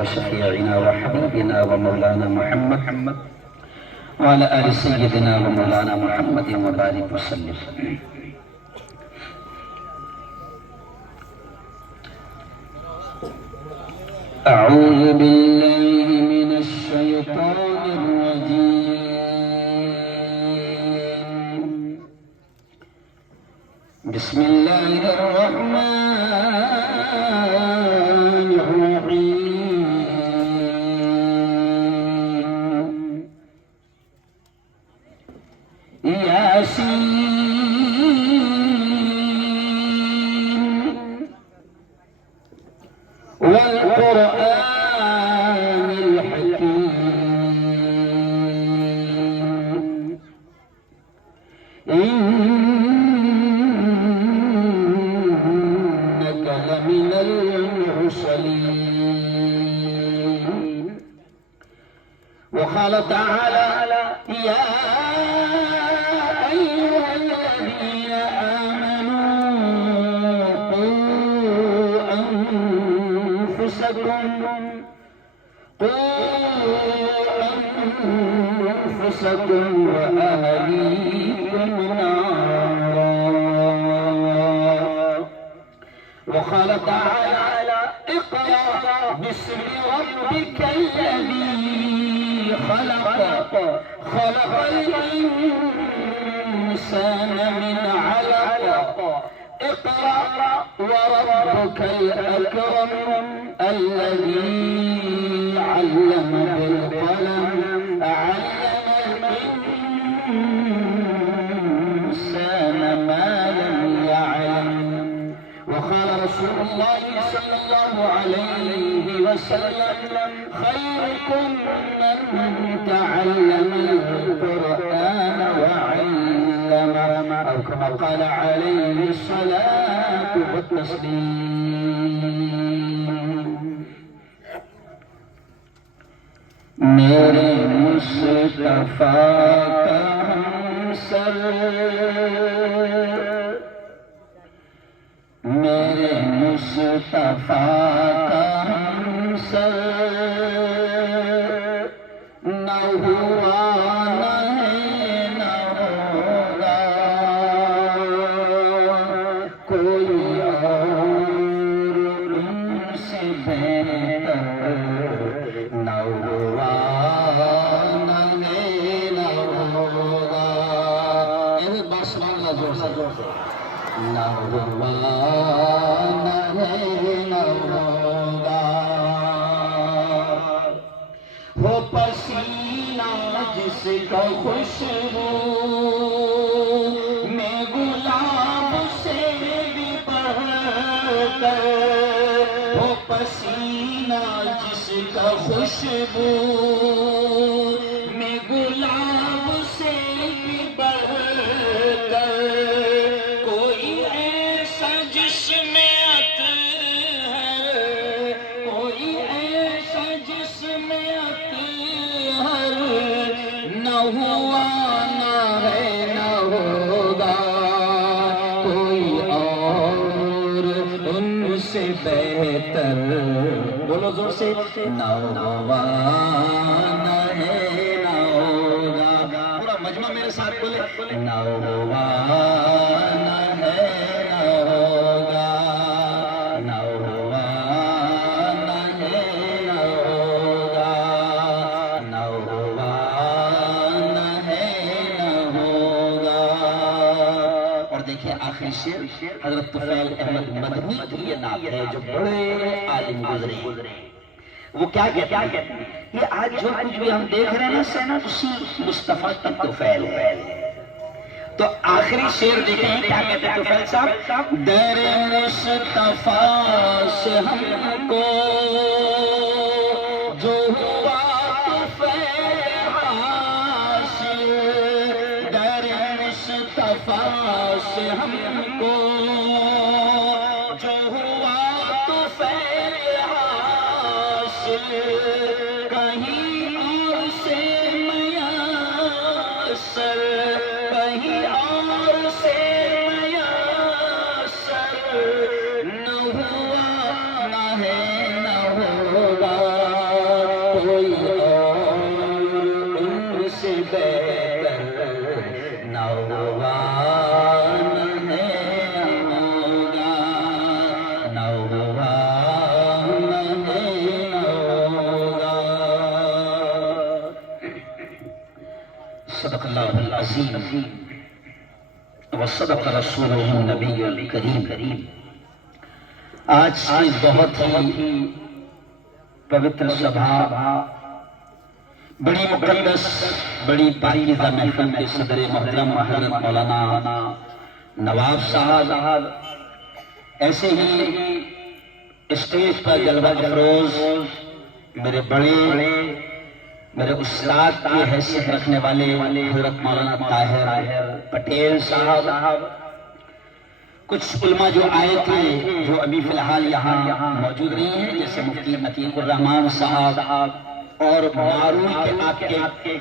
وشفيعنا وحبيبنا ومولانا محمد وعلى آل سيدنا ومولانا محمد وبارك وسلم. أعوذ بالله من الشيطان الرجيم. بسم الله الرحمن الرحيم. ياسين والقرآن الحكيم إنك لمن المرسلين. وقال تعالى يا أيها الذين آمنوا قوا أنفسكم وأهليكم نارا. وقال تعالى اقرأ باسم ربك الذي خلق الإنسان من علق. اقرأ وربك الأكرم الذي علم بالقلم علم الإنسان ما لم يعلم. وقال رسول الله صلى الله عليه وسلم خيركم من تعلم القرآن وعلم، أو كما قال عليه الصلاة والتسليم. میرے مصطفیٰ کا ہمسر، میرے مصطفیٰ کا ہمسر نہ ہوا نہ ہے نہ ہوگا کوئی اور ان سے بہتر. نہ ہوا نہ ہے نہ ہوگا. ایک بار سبحان اللہ زور سے. نہ ہوا نہ ہے نہ ہوگا. ہو پسینہ جس کا خوشبو میں گلاب سے بھی بڑھ کر. ہو پسینہ جس کا خوشبو میں گلاب سے بھی بڑھ کر. کوئی ایسا جس میں اطہر، کوئی ایسا جس میں اطہر نہ ہوا نہ ہے نہ ہوگا کوئی اور ان سے بہتر. بولو زور سے. نہ ہوا نہ ہے نہ ہوگا. پورا مجمع میرے ساتھ بولے. نہ ہوا نہ ہے نہ ہوگا. نہ ہوا نہ ہے نہ ہوگا. نہ ہوا نہ ہے نہ ہوگا. اور دیکھیں آخری شعر حضرت طفیل احمد مدنی کی یہ نعت ہے جو بڑے عالم گزرے. وہ کیا کہتے ہیں کہ آج جو کچھ بھی ہم دیکھ رہے ہیں نا اسی مصطفیٰ کی طفیل ہے. تو آخری شعر دیکھیں کیا کہتے ہیں طفیل صاحب. در مصطفیٰ سے ہم کو جو ہوا طفیل حاصل. در مصطفیٰ سے ہم کو جو ہوا طفیل حاصل. کہیں اور سے میسر، کہیں اور سے میسر نہ ہوا نہ ہے نہ ہوگا صدق اللہ العظیم وصدق رسولہ النبی الکریم۔ آج کی بہت ہی پوتر سبھا، بڑی مقدس، بڑی پاکیزہ محفل کے صدر محترم حضرت مولانا نواب صاحب، ایسے ہی اسٹیج پر جلوہ افروز میرے بڑے، میرے استاد کی حیثیت رکھنے والے حضرت مولانا طاہر پٹیل صاحب، کچھ علماء جو آئے تھے جو ابھی فی الحال یہاں موجود نہیں ہیں، جیسے مفتی عتیق الرحمان صاحب اور معروف کے آپ کے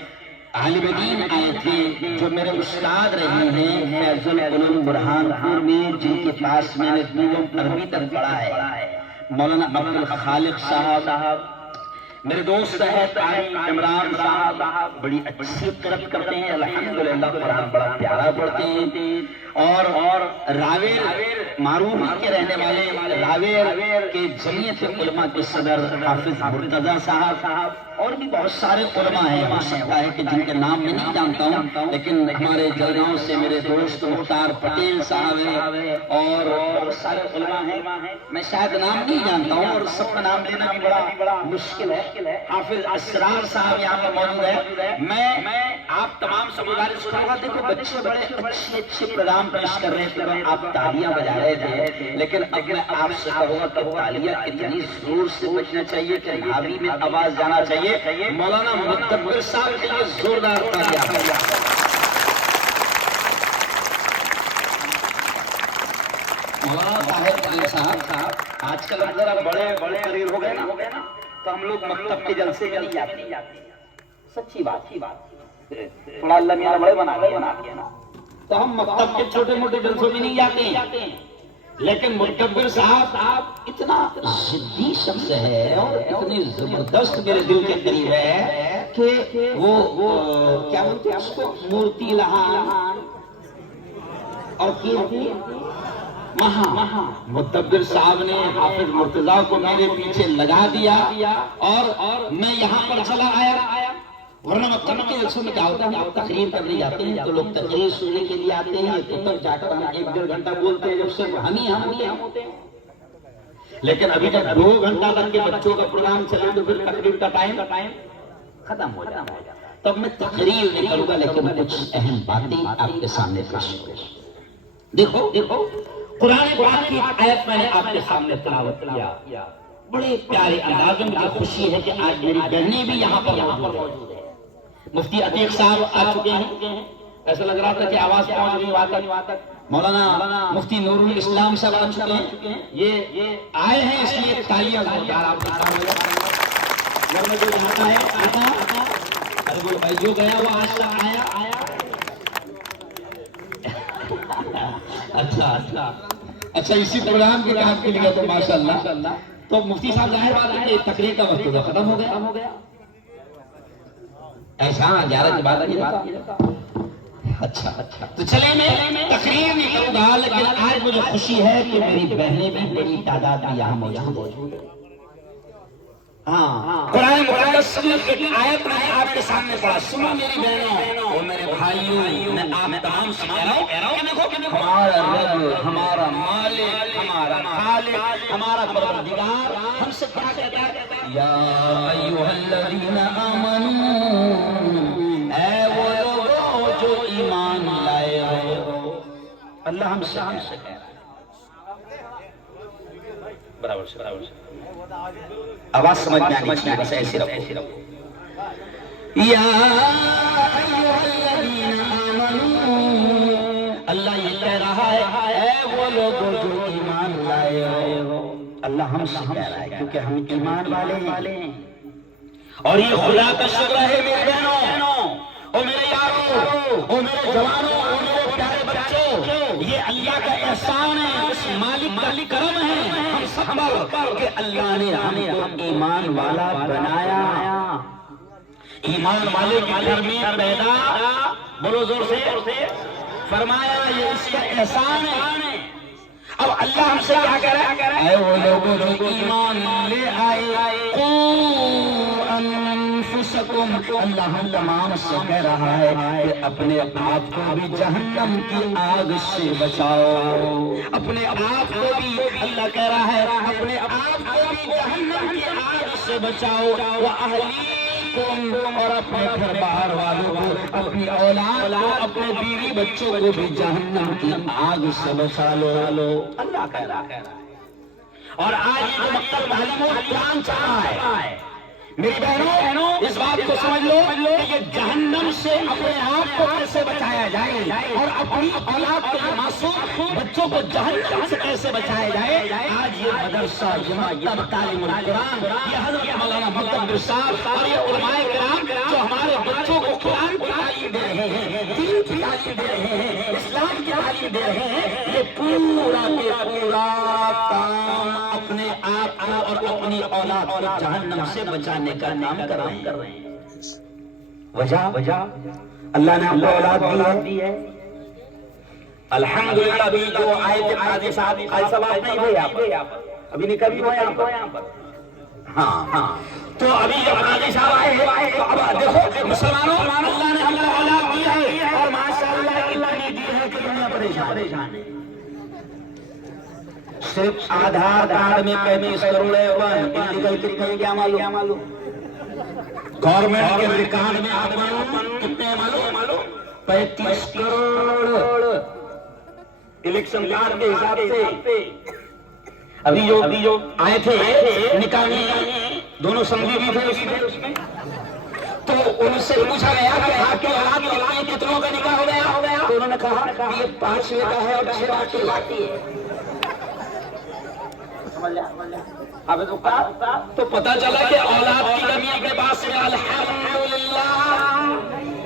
عالم دین آئے تھے جو میرے استاد رہے ہیں فیض العلوم برہانپور میں، جن کے پاس میں نے دوم عربی تک پڑھا ہے، مولانا عبد الخالق صاحب، میرے دوست ہے قاری عمران صاحب، بڑی اچھی قرأت کرتے ہیں الحمدللہ، قرآن بڑا پیارا پڑھتے ہیں، اور راویر معروف کے رہنے والے راویر کے جمعیت علماء کے صدر حافظ مرتضی صاحب، اور بھی بہت سارے علماء ہیں، ہو سکتا ہے کہ جن کے نام میں نہیں جانتا ہوں، لیکن ہمارے جلگاؤں سے میرے دوست مختار پٹیل صاحب ہیں، اور بہت سارے علماء ہیں، میں شاید نام نہیں جانتا ہوں اور سب کا نام لینا بھی بڑا مشکل ہے۔ حافظ اسرار صاحب یہاں پر موجود ہے۔ میں آپ تمام سے گزارش کروں گا، دیکھو بچے بڑے اچھے پروگرام پیش کر رہے تھے، آپ تالیاں بجا رہے تھے، لیکن اب میں آپ سے کہوں گا کہ تالیاں اتنی زور سے بجنا چاہیے کہ بھابی میں آواز جانا چاہیے۔ مولانا مدبر صاحب کے لیے زوردار تالیاں۔ مولانا طاہر پٹیل صاحب، آج کل ہم ذرا بڑے قریب ہو گئے نا، تو ہم لوگ مکتب کے جلسے میں نہیں جاتے، سچی بات، تھوڑا اللہ میاں بڑے بنا دیا نا، تو ہم مکتب کے چھوٹے موٹے جلسوں میں نہیں جاتے ہیں، لیکن مدبر صاحب اتنا ضدی شخص ہے اور اتنی زبردست میرے دل کے قریب ہے کہ وہ کیا بولتے ہیں اس کو، مورتی لہان اور کیرتی مہا، مدبر صاحب نے حافظ مرتضی کو میرے پیچھے لگا دیا اور میں یہاں پر چلا آیا، ورنہ مکتب کے جلسوں میں کیا ہوتا ہے، آپ تقریر کرنے جاتے ہیں تو لوگ تقریر سننے کے لیے آتے ہیں، تو تب جا کر ہم 1-1.5 گھنٹہ بولتے ہیں، جب صرف ہم ہوتے ہیں، لیکن ابھی جب 2 گھنٹہ تک کے بچوں کا پروگرام چلے تو پھر تقریر کا ٹائم ختم ہو جاتا ہے۔ تب میں تقریر نہیں کروں گا، لیکن کچھ اہم باتیں آپ کے سامنے پیش کروں۔ دیکھو قرآن پاک کی آیت میں نے آپ کے سامنے تلاوت کیا، بڑے پیارے انداز میں، مجھے خوشی ہے کہ آج میری بہنیں بھی یہاں پر موجود ہیں۔ مفتی عتیق صاحب آ چکے ہیں، ایسا لگ رہا تھا کہ آواز پہنچ رہی وہاں تک۔ مولانا مفتی نور الاسلام صاحب آ چکے ہیں، یہ آئے ہیں اس لیے تالیاں زوردار آپ کے سامنے، ورنہ جو آتا ہے ارے بول بھائی جو گیا وہ آج تک آیا۔ اچھا اسی پروگرام کے کام کے لیے تو ماشاءاللہ، تو مفتی صاحب ظاہر بات ہے کہ تقریر کا وقت تو ختم ہو گیا، ایسا 11 کے بعد نہیں رہتا۔ اچھا تو چلے میں تقریر نہیں کروں گا، لیکن آج مجھے خوشی ہے کہ میری بہنیں بھی بڑی تعداد میں یہاں موجود ہیں۔ ہاں، قرآن مقدس کی آیت میں آپ کے سامنے پڑھا، سنو میری بہنوں اور میرے بھائیوں، میں آپ تمام سے کہہ رہا ہوں کہ دیکھو ہمارا رب، ہمارا مالک، ہمارا خالق، ہمارا پروردگار ہم سے کیا کہتا ہے، یا ایھا الذین آمنوا، اے وہ لوگوں جو ایمان لائے ہو، اللہ ہم سے کہہ رہا ہے، برابر سے آواز سمجھ میں آنی چاہیے، بس ایسے رکھو، یا ایھا الذین آمنوا، اللہ یہ کہہ رہا ہے اے وہ لوگ جو ایمان لائے ہو، اللہ ہم سے کہہ رہا ہے کیونکہ ہم ایمان والے ہیں، اور یہ خدا کا شکر ہے میرے بہنوں اور میرے یاروں اور میرے جوانوں اور میرے پیارے بچوں، یہ اللہ کا احسان ہے، اس مالک کا کرم ہے ہم سب پر کہ اللہ نے ہمیں ایمان والا بنایا، ایمان والے کے گھر میں پیدا، بولو زور سے، فرمایا یہ اس کا احسان ہے۔ اب اللہ ہم سے کیا کہہ رہا ہے، اے وہ لوگوں جو ایمان لے آئے، قوا انفسکم انفسکم، اللہ ہم تمام سے کہہ رہا ہے کہ اپنے آپ کو بھی جہنم کی آگ سے بچاؤ، اپنے آپ کو بھی اللہ کہہ رہا ہے اپنے آپ کو بھی جہنم کی آگ سے بچاؤ، وَأَهْلِيكُمْ، اور اپنے گھر باہر والوں کو، اپنی اولاد کو، اپنے بیوی بچوں کو بھی جہنم کی آگ سے بچا لو، اللہ کہہ رہا ہے۔ اور آج یہ جو مکتب تعلیم القرآن چل رہا ہے، میری بہنوں اس بات کو سمجھ لو کہ یہ جہنم سے اپنے آپ کو کیسے بچایا جائے اور اپنی اولاد کو، یہ معصوم بچوں کو جہنم سے کیسے بچایا جائے، آج یہ مدرسہ، یہ مکتب تعلیم القرآن، یہ حضرت مولانا مقدم صاحب اور یہ علماء کرام جو ہمارے بچوں کو قرآن کی تعلیم دے رہے ہیں، دین کی تعلیم دے رہے ہیں، اسلام کی تعلیم دے رہے ہیں، یہ پورا کے پورا کام اپنے آپ کو اور اپنی اولاد کو جہنم سے بچانے کا کام کر رہے ہیں۔ وجہ اللہ نے ہم کو اولاد دی ہے، الحمدللہ۔ بھی جو آیت قاضی صاحب نہیں ہوئے ابھی نہیں کبھی ہوئے یہاں پر، ہاں تو ابھی جب قاضی صاحب آئے تو اب دیکھو مسلمانوں، اللہ نے ہم کو اولاد دی ہے اور ماشاءاللہ اتنی دی ہے کہ دنیا پریشان ہے۔ صرف آدھار کارڈ میں 35 کروڑ ہے، انلیگل کتنے کیا معلوم؟ گورنمنٹ کے ریکارڈ میں آپ کتنے معلوم؟ 35 کروڑ الیکشن کارڈ کے حساب سے۔ ابھی جو آئے تھے نکاح میں دونوں سنگی بھی تھے اس میں، تو ان سے پوچھا گیا کہ آپ کی اولاد کتنوں کا نکاح ہو گیا؟ تو انہوں نے کہا کہ یہ 5ویں کا ہے اور 6 باقی ہے۔ تو پتا چلا کہ اولاد کی کمی اپنے پاس میں الحمدللہ۔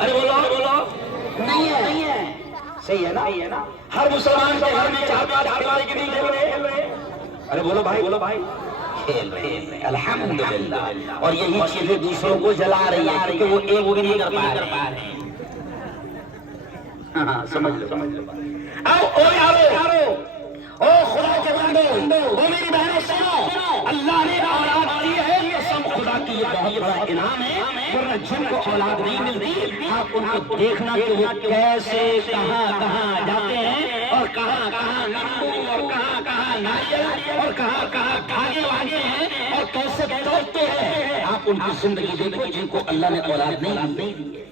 ارے بولو نہیں ہے، صحیح ہے نا؟ ہر مسلمان کے گھر میں 4-5 کھلاڑی کی نہیں کھیل رہے، ارے بولو بھائی کھیل رہے ہیں الحمدللہ، اور یہی چیزیں دوسروں کو جلا رہی ہیں کیونکہ وہ ایک بھی نہیں کر پا رہے ہیں۔ ہاں سمجھ لو۔ او یارو، او خدا کے بندو، او میری بہنوں سنو، اللہ نے اولاد دی ہے، قسم خدا کی یہ بہت بڑا انعام ہے، ورنہ جن کو اولاد نہیں ملتی آپ ان کو دیکھنا کہ وہ کیسے کہاں جاتے ہیں اور کہاں نیمبو اور کہاں ناریل اور کہاں دھاگے واگے ہیں اور کیسے دوڑتے ہیں۔ آپ ان کی زندگی دیکھو جن کو اللہ نے اولاد نہیں دی ہے،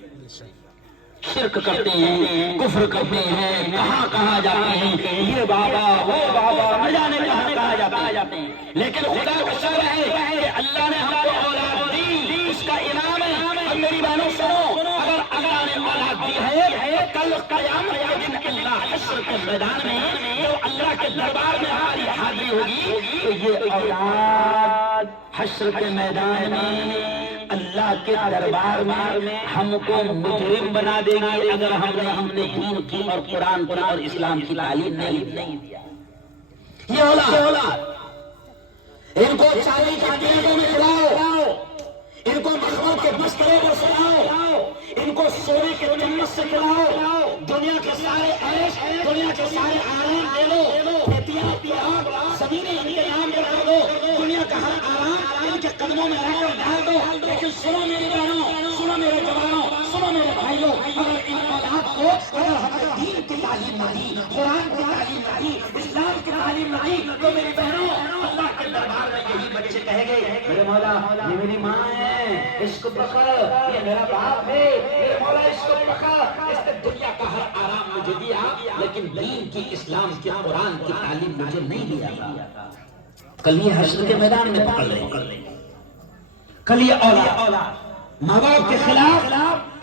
شرک کرتے ہیں، کفر کرتے ہیں، کہاں جاتے ہیں، یہ بابا وہ بابا نہ جانے کہاں جاتے ہیں، لیکن خدا کا شکر ہے کہ اللہ نے ہم کو اولاد دی، اس کا انعام ہے۔ اب میری بہنوں سنو، اگر اللہ نے اولاد دی ہے، کل قیامت کے دن اللہ حشر کے میدان میں جو اللہ کے دربار میں ہماری حاضری ہوگی تو یہ اولاد حشر کے میدان میں اللہ کے دربار میں ہم کو مجرم بنا دیں گے اگر ہم نے دین کی اور قرآن اور اسلام کی تعلیم نہیں دیا۔ یہ اولاد ان کو چالی کا دیگوں میں کھلاؤ، ان کو مخمل کے بسترے میں سلاؤ، ان کو سونے کے چمچ سے کھلاؤ، دنیا کے سارے عیش، دنیا کے سارے آرام دے لو، کھیتیاں پیراؤ، زمینیں انتظام بنا دو، دنیا کا ہر آرام ان کے قدموں میں رہ کر ڈال دو۔ لیکن سنو میری بہنوں، سنو میرے جوانوں، سنو میرے بھائیوں، اگر ان اولاد کو اگر ہم نے دین کی تعلیم نہ دی، قرآن کی تعلیم نہ دی، اسلام کی تعلیم نہ دی تو میری بہنوں اللہ کے دربار میں یہی بچے کہے گئے میرے مولا یہ میری ماں ہے، اس کو پکڑ، یہ میرا باپ ہے، میرے مولا اس کو پکڑ، اس نے دنیا کا ہر آرام مجھے دیا لیکن دین کی، اسلام کی، قرآن کی تعلیم مجھے نہیں دیا تھا۔ کل یہ حشر کے میدان میں پکڑ لیں، کل یہ اولاد ماں باپ کے خلاف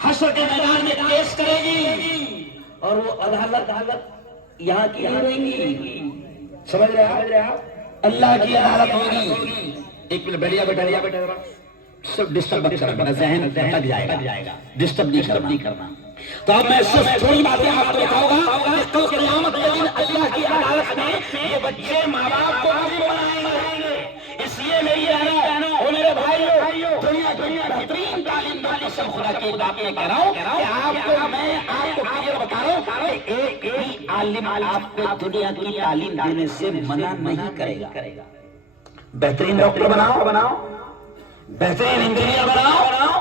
حشر کے میدان میں کیس کرے گی اور وہ عدالت یہاں کی نہیں رہیں گی، سمجھ رہے آپ؟ اللہ کی عدالت ہوگی۔ ایک منٹ بیٹھیا سب ڈسٹرب کرنا، میرا ذہن تھک جائے گا، ڈسٹرب نہیں کرنا۔ تو اب میں صرف تھوڑی باتیں آپ کو بتاؤں گا کہ کل قیامت کے دن اللہ کی عدالت میں یہ بچے ماں باپ کو مجرم بنائیں گے۔ اس لیے میری بہنوں اور میرے بھائیوں، دنیا کی بہترین تعلیم دو، قسم خدا کی بات میں کہہ رہا ہوں کہ آپ کو کلیئر بتا رہا ہوں کہ ایک بھی عالم آپ کو دنیا کی تعلیم دینے سے منع نہیں کرے گا۔ بہترین ڈاکٹر بناؤ، بہترین انجینئر بناؤ،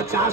50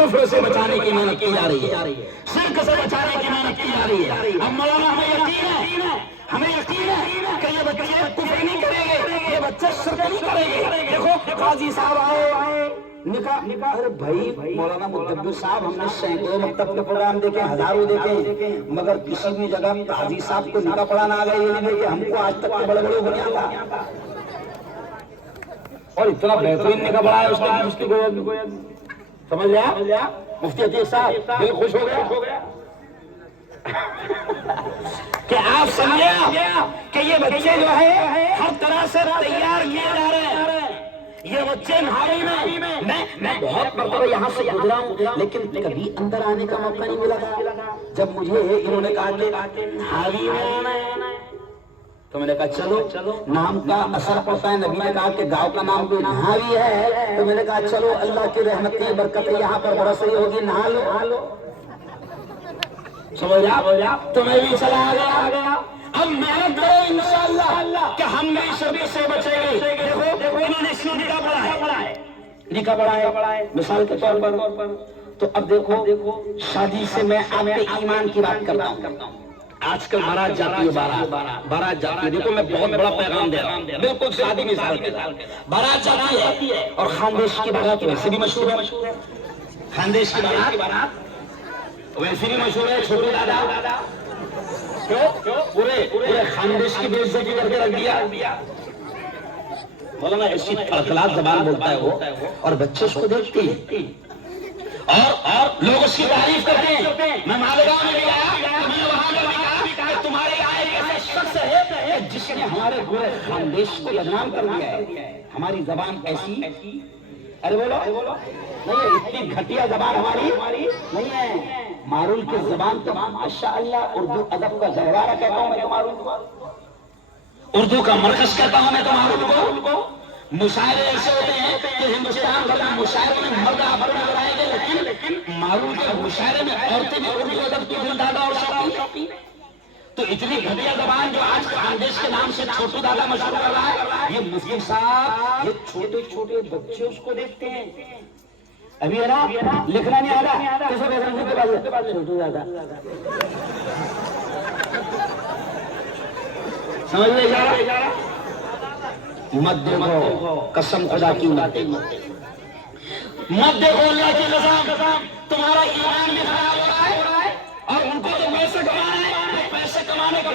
کفر سے بچانے کی محنت کی جا رہی ہے، شرک سے بچانے کی محنت کی جا رہی ہے۔ اب مولانا ہمیں یقین ہے کہ یہ بچے کفر نہیں کریں گے، یہ بچے شرک نہیں کریں گے۔ دیکھو قاضی صاحب آئے نکاح، ارے بھائی مولانا مدبر صاحب، ہم نے سینکڑوں مکتب کے پروگرام دیکھے، ہزاروں دیکھے، مگر کسی بھی جگہ قاضی صاحب کو نکاح پڑھانا آ گیا یہ نہیں دیکھے۔ ہم کو آج تک کے بڑے بڑے ہو گیا تھا، اور اتنا بہترین نکاح پڑھایا اس نے، اس کی سمجھ لیا مفتی عتیق صاحب، دل خوش ہو گیا کہ آپ سمجھے کہ یہ بچے جو ہے ہر طرح سے تیار کیے جا رہے ہیں۔ یہ بچے نہاری میں بہت مرتبہ یہاں سے گزرا ہوں، لیکن کبھی اندر آنے کا موقع نہیں ملا تھا۔ جب مجھے انہوں نے کہا کہ نہاری میں آنا ہے تو میں نے کہا چلو، نام کا اثر پڑتا ہے۔ نبی نے کہا کہ گاؤں کا نام کوئی نہاری ہے، تو میں نے کہا چلو اللہ کی رحمتیں برکتیں یہاں پر برس رہی ہوگی، نہا لو۔ سمجھ رہا تو میں بھی چلا گیا۔ اب محنت کرو انشاءاللہ کہ ہم نئی شرک سے بچیں گے۔ دیکھو انہوں نے نکاح پڑھا ہے مثال کے طور پر۔ تو اب دیکھو شادی سے میں آپ کے ایمان کی بات کرتا ہوں۔ آج کل بارات جاتی ہے، بارات جاتی ہے، دیکھو میں بہت بڑا پیغام دے رہا ہوں، بالکل شادی مثال کے ساتھ بارات جاتی ہے، اور خاندیش کی بارات ویسے بھی مشہور ہے، خاندیش کی بارات ویسے بھی مشہور ہے۔ چھوٹو دادا پورے خاندیش کی بے عزتی کر کے رکھ دیا۔ مولانا ایسی کڑکڑاہٹ زبان بولتا ہے وہ، اور بچے اس کو دیکھتے ہیں اور لوگ اس کی تعریف کرتے ہیں۔ میں مالیگاؤں میں گیا، میں نے وہاں پہ کہا کہ تمہارے یہاں ایک ایسا شخص ہے جس نے ہمارے پورے خاندیش کو بدنام کر دیا ہے۔ ہماری زبان ایسی، ارے بولو نہیں، اتنی گھٹیا زبان ہماری نہیں ہے۔ مارول کی زبان تو ماشاءاللہ اردو ادب کا گہوارہ کہتا ہوں میں، مارول کو اردو کا مرکز کہتا ہوں میں تو مارول کو۔ مشاعرے ایسے ہوتے ہیں کہ ہندوستان بھر میں مشاعرے میں مرد آبر نظر آئے گے، لیکن مارول کے مشاعرے میں عورتیں بھی اردو ادب کی دل دادا اور شوقین۔ تو اتنی گھٹیا زبان جو آج خاندیش کے نام سے چھوٹو دادا مشہور کر رہا ہے، یہ مفتی صاحب یہ چھوٹے چھوٹے بچے اس کو دیکھتے ہیں۔ ابھی ہے نا لکھنا نہیں آتا، کیسے چھوٹو دادا سمجھ لے جا مت دیکھو، قسم خدا کی مت دیکھو، مت دیکھو اللہ کی قسم، تمہارا ایمان بھی خراب ہو رہا ہے، اور ان کو تو پیسے کمانا ہے، پیسے کمانے کا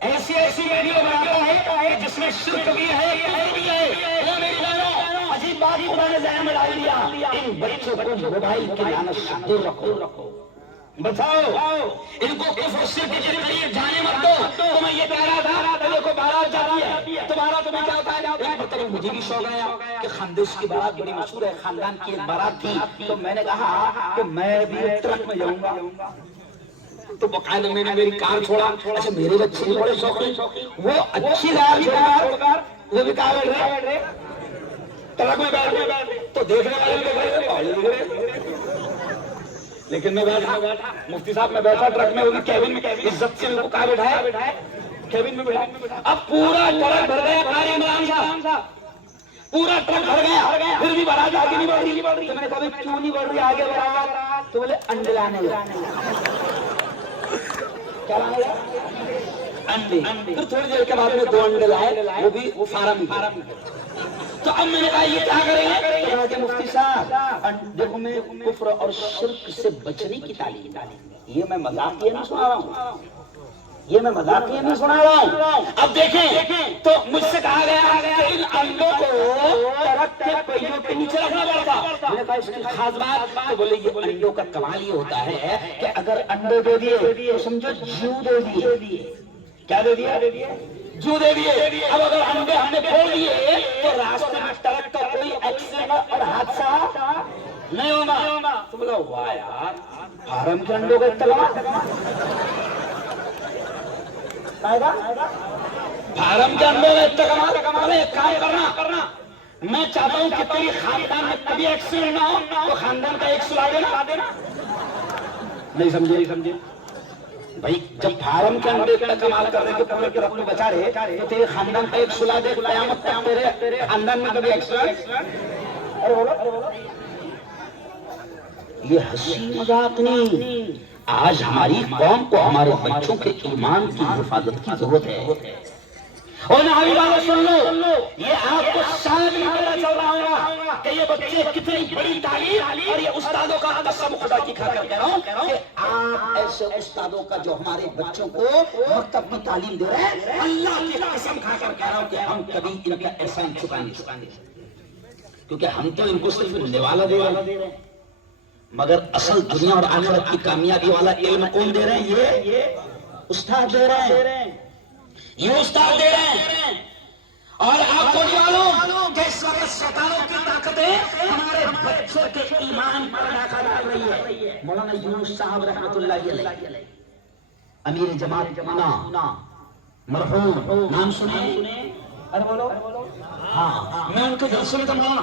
ایسی ویڈیو بناتا ہے جس میں شرک بھی ہے، کفر بھی ہے۔ وہ میری بہنوں، عجیب بات خدا نے ذہن میں ڈال دیا، ان بچوں کو موبائل کی لعنت سے دور رکھو، بچاؤ ان کو کفر شرک کے قریب جانے مت دو۔ تو میں یہ کہہ رہا تھا کہ دیکھو بارات جاتی ہے، تمہارا تمہیں کیا ہوتا ہے؟ ایک مرتبہ مجھے بھی شوق آیا کہ خاندیش کی بارات بڑی مشہور ہے، خاندان کی ایک بارات تھی، تو میں نے کہا کہ میں بھی ٹرک میں جاؤں گا۔ تو باقاعدہ میں نے میری کار چھوڑا۔ اچھا میرے بچے بھی بڑے شوقین، وہ اچھی کار چھوڑ کر وہ بھی کار بیٹھ رہے ٹرک میں بیٹھ گئے، تو دیکھنے والے لیکن میں بیٹھا، مفتی صاحب میں بیٹھا ٹرک میں، وہ بھی کیبن میں، عزت سے میرے کو کہاں بٹھایا، کیبن میں بٹھایا۔ اب پورا ٹرک بھر گیا، قاری عمران صاحب پورا ٹرک بھر گیا، پھر بھی بارات آگے نہیں بڑھ رہی۔ تو میں نے کہا کیوں نہیں بڑھ رہی آگے بارات؟ تو بولے انڈے لانے کیا لانے انڈے۔ پھر تھوڑی دیر کے بعد میں 2 انڈے لائے، وہ بھی فارم۔ تو اب میں نے کہا یہ کیا کریں گے؟ کہ مفتی صاحب دیکھو میں کفر اور شرک سے بچنے کی تعلیم، یہ میں مذاقیہ نہیں سنا رہا ہوں، یہ میں مذاقیہ نہیں سنا رہا ہوں۔ اب دیکھیں تو مجھ سے کہا گیا کہ ان انڈوں کو ٹرک کے پہیوں کے نیچے رکھنا پڑتا۔ میں نے کہا اس کی خاص بات، تو بولے یہ انڈوں کا کمال یہ ہوتا ہے کہ اگر انڈے دے دیے تو سمجھو جیو دے دیے۔ کیا دے دیا؟ جو دے دیے۔ اب اگر انڈے ہم نے کھول دیے تو راستے میں ٹرک کا کوئی ایکسیڈنٹ اور حادثہ نہیں ہوگا۔ تو بولا واہ یار، فارم کے انڈوں کا اطلاع فارم کے انڈوں میں اتنا ایک کام کرنا، میں چاہتا ہوں کہ تیری خاندان میں کبھی ایکسیڈنٹ نہ ہو، تو خاندان کا ایک سلا دینا۔ نہیں سمجھے بھائی، جب فارم کے انڈے کا کمال کر رہے کہ پورے ٹرک کو بچا رہے تو تیرے خاندان کا ایک سلا دے، قیامت تک تیرے خاندان میں کبھی ایکسیڈنٹ یہ ہنسی مذاق نہیں، آج ہماری قوم کو ہمارے بچوں کے ایمان کی حفاظت کی ضرورت ہے۔ اور نہ حبیب اللہ سن لو، یہ آپ کو شاید نہیں پتا چل رہا ہوگا کہ یہ بچے کتنی بڑی تعلیم، اور یہ استادوں کا قسم خدا کی کھا کر کہہ رہا ہوں کہ آپ ایسے استادوں کا جو ہمارے بچوں کو مکتب کی تعلیم دے رہے ہیں، اللہ کی قسم کھا کر کہہ رہا ہوں کہ ہم کبھی ان کا احسان چکا نہیں سکتے، کیونکہ ہم تو ان کو صرف نوالا دے رہے ہیں، مگر اصل دنیا اور آخرت کی کامیابی والا علم کون دے رہے ہیں؟ یہ استاد دے رہے ہیں، یہ استاد دے رہے ہیں۔ اور آپ کو نہیں معلوم کہ اس وقت شیطانوں کی طاقتیں ہمارے بچوں کے ایمان پر ڈاکہ ڈال رہی ہے۔ مولانا یونس صاحب رحمۃ اللہ علیہ، امیر جماعت پونا، مرحوم، نام سنے؟ ارے بولو، ہاں میں ان کے جلسے میں تمام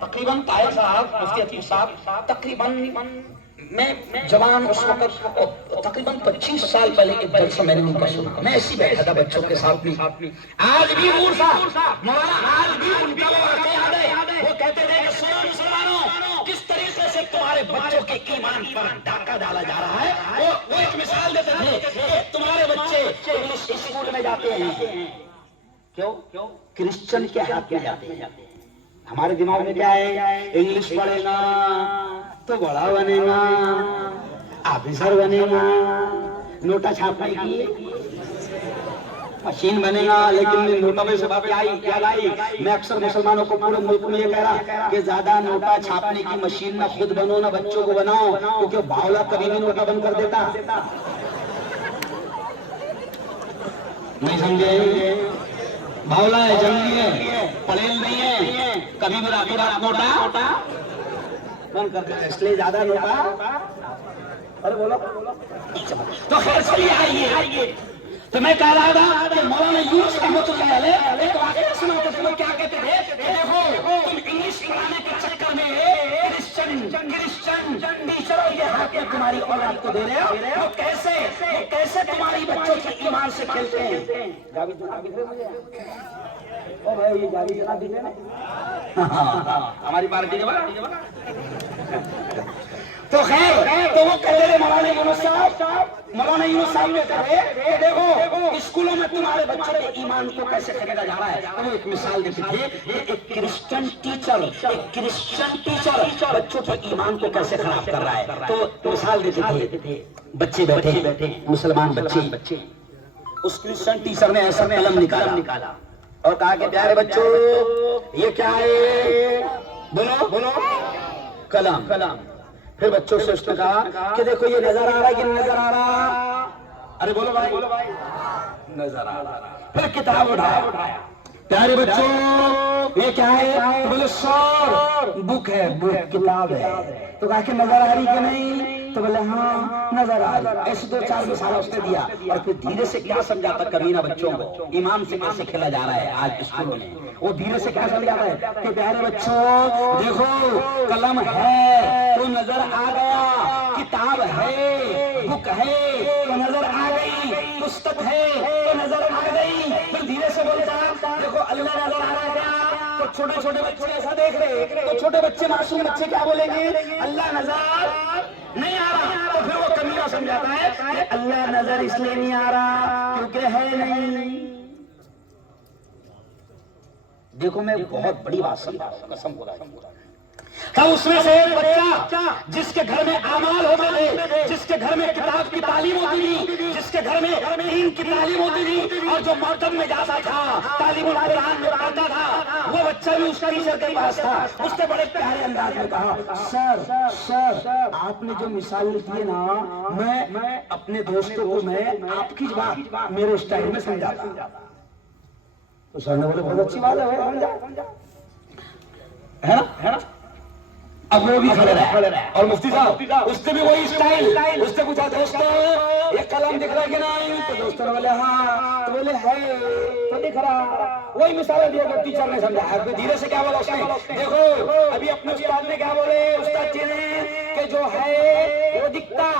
تقریباً طاہر صاحب، مفتی عتیق صاحب، تقریباً میں جوان اس وقت تقریباً 25 سال پہلے ایک جلسہ میں نے ان کا سنا، میں ایسی بیٹھا تھا بچوں کے ساتھ میں، آج بھی نور صاحب مولانا آج بھی ان کا واقعہ یاد ہے، وہ کہتے تھے کہ سنو مسلمانوں، کس طریقے سے تمہارے بچوں کے ایمان پر ڈاکہ ڈالا جا رہا ہے۔ وہ ایک مثال دیتے تھے کہ تمہارے بچے انگلش اسکول میں جاتے ہیں، کیوں؟ کرسچن کے ہاتھ میں جاتے ہیں۔ ہمارے دماغ میں کیا ہے؟ انگلش پڑھے گا تو بڑا بنے گا، آفیسر بنے گا، نوٹا چھاپنے کی مشین بنے گا۔ لیکن نوٹوں میں سے بات یاد آئی، میں اکثر مسلمانوں کو پورے ملک میں یہ کہہ رہا کہ زیادہ نوٹا چھاپنے کی مشین نہ خود بنو نہ بچوں کو بناؤ، کیونکہ باولا کبھی بھی نوٹا بند کر دیتا، نہیں سمجھے؟ باولا ہے، جنگلی ہے، پڑھیل نہیں ہے، کبھی بھی راتوں رات نوٹا بند کر دیتا، اس لیے زیادہ نوٹا۔ ارے بولو تو خیر چلیے آئیے، تو میں کہہ رہا تھا کہ مولانا یونس رحمۃ اللہ علیہ ایک واقعہ سناتے تھے، وہ کیا کہتے تھے کہ دیکھو تم انگلش پڑھانے کے چکر میں کرسچن ٹیچروں کے ہاتھ میں تمہاری اولاد کو دے رہے ہو، وہ کیسے تمہاری بچوں کے ایمان سے کھیلتے ہیں۔ ہماری پارٹی کے بعد تو خیر، تو وہ کہتے تھے مولانا یونس صاحب کہتے تھے کہ دیکھو اسکولوں میں تمہارے بچوں کے ایمان کو کیسے خریدا جا رہا ہے۔ وہ ایک مثال دیتے تھے کہ ایک کرسچن ٹیچر بچوں کے ایمان کو کیسے خراب کر رہا ہے۔ تو مثال دیتے تھے، بچے بیٹھے مسلمان بچے، اس کرسچن ٹیچر نے ایسا قلم نکالا اور کہا کہ پیارے بچوں یہ کیا ہے؟ بولو، قلم۔ پھر بچوں سے اس نے کہا کہ دیکھو یہ نظر آ رہا ہے کہ نہیں نظر آ رہا؟ ارے بولو بھائی، نظر آ رہا۔ پھر کتاب اٹھایا، پیارے بچوں یہ کیا ہے؟ بولے سر بک ہے، کتاب ہے۔ تو کہا کہ نظر آ رہی کہ نہیں؟ تو بولے ہاں نظر آ رہی۔ ایسے 2-4 مثالیں اس نے دیا، اور پھر دھیرے سے کیا سمجھاتا کمینہ بچوں کو ایمان سے کیسے کھیلا جا رہا ہے آج اسکولوں میں۔ وہ دھیرے سے کیا سمجھاتا ہے کہ پیارے بچوں دیکھو قلم ہے تو نظر آ گیا، کتاب ہے، بک ہے تو نظر آ گئی، پستک ہے تو نظر آ گئی۔ پھر دھیرے سے بولتا دیکھو اللہ نظر آ رہا ہے کیا؟ تو چھوٹے بچے ایسا دیکھ رہے، تو چھوٹے بچے معصوم بچے کیا بولیں گے؟ اللہ نظر نہیں آ رہا۔ تو پھر وہ کمینہ سمجھاتا ہے کہ اللہ نظر اس لیے نہیں آ رہا کیونکہ ہے نہیں۔ دیکھو میں بہت بڑی بات سمجھا رہا ہوں، قسم خدا کی۔ تب اس میں سے ایک بچہ جس کے گھر میں اعمال ہوتے تھے، جس کے گھر میں کتاب کی تعلیم ہوتی تھی، جس کے گھر میں دین کی تعلیم ہوتی تھی، اور جو مکتب میں جاتا تھا، تعلیم القرآن میں پڑھتا تھا، وہ بچہ بھی اس کا ٹیچر کے پاس تھا۔ اس نے بڑے پیارے انداز میں کہا سر آپ نے جو مثال دی ہے نا، میں اپنے دوستوں کو میں آپ کی بات میرے اسٹائل میں سمجھاتا۔ تو سر نے بولے بہت اچھی بات ہے نا۔ اب وہ بھی کھڑے رہے، اور مفتی صاحب اس سے بھی وہی اسٹائل، اس سے پوچھا دوستو یہ قلم دکھ رہا ہے کہ نہیں؟ تو دوستوں نے بولے ہاں، تو بولے ہے تو دکھ رہا۔ وہی مثال دیا کہ ٹیچر نے سمجھا۔ دھیرے سے کیا بولا اس نے؟ دیکھو ابھی اپنے استاد نے کیا بولے، استاد جی نے کہ جو ہے وہ دکھتا،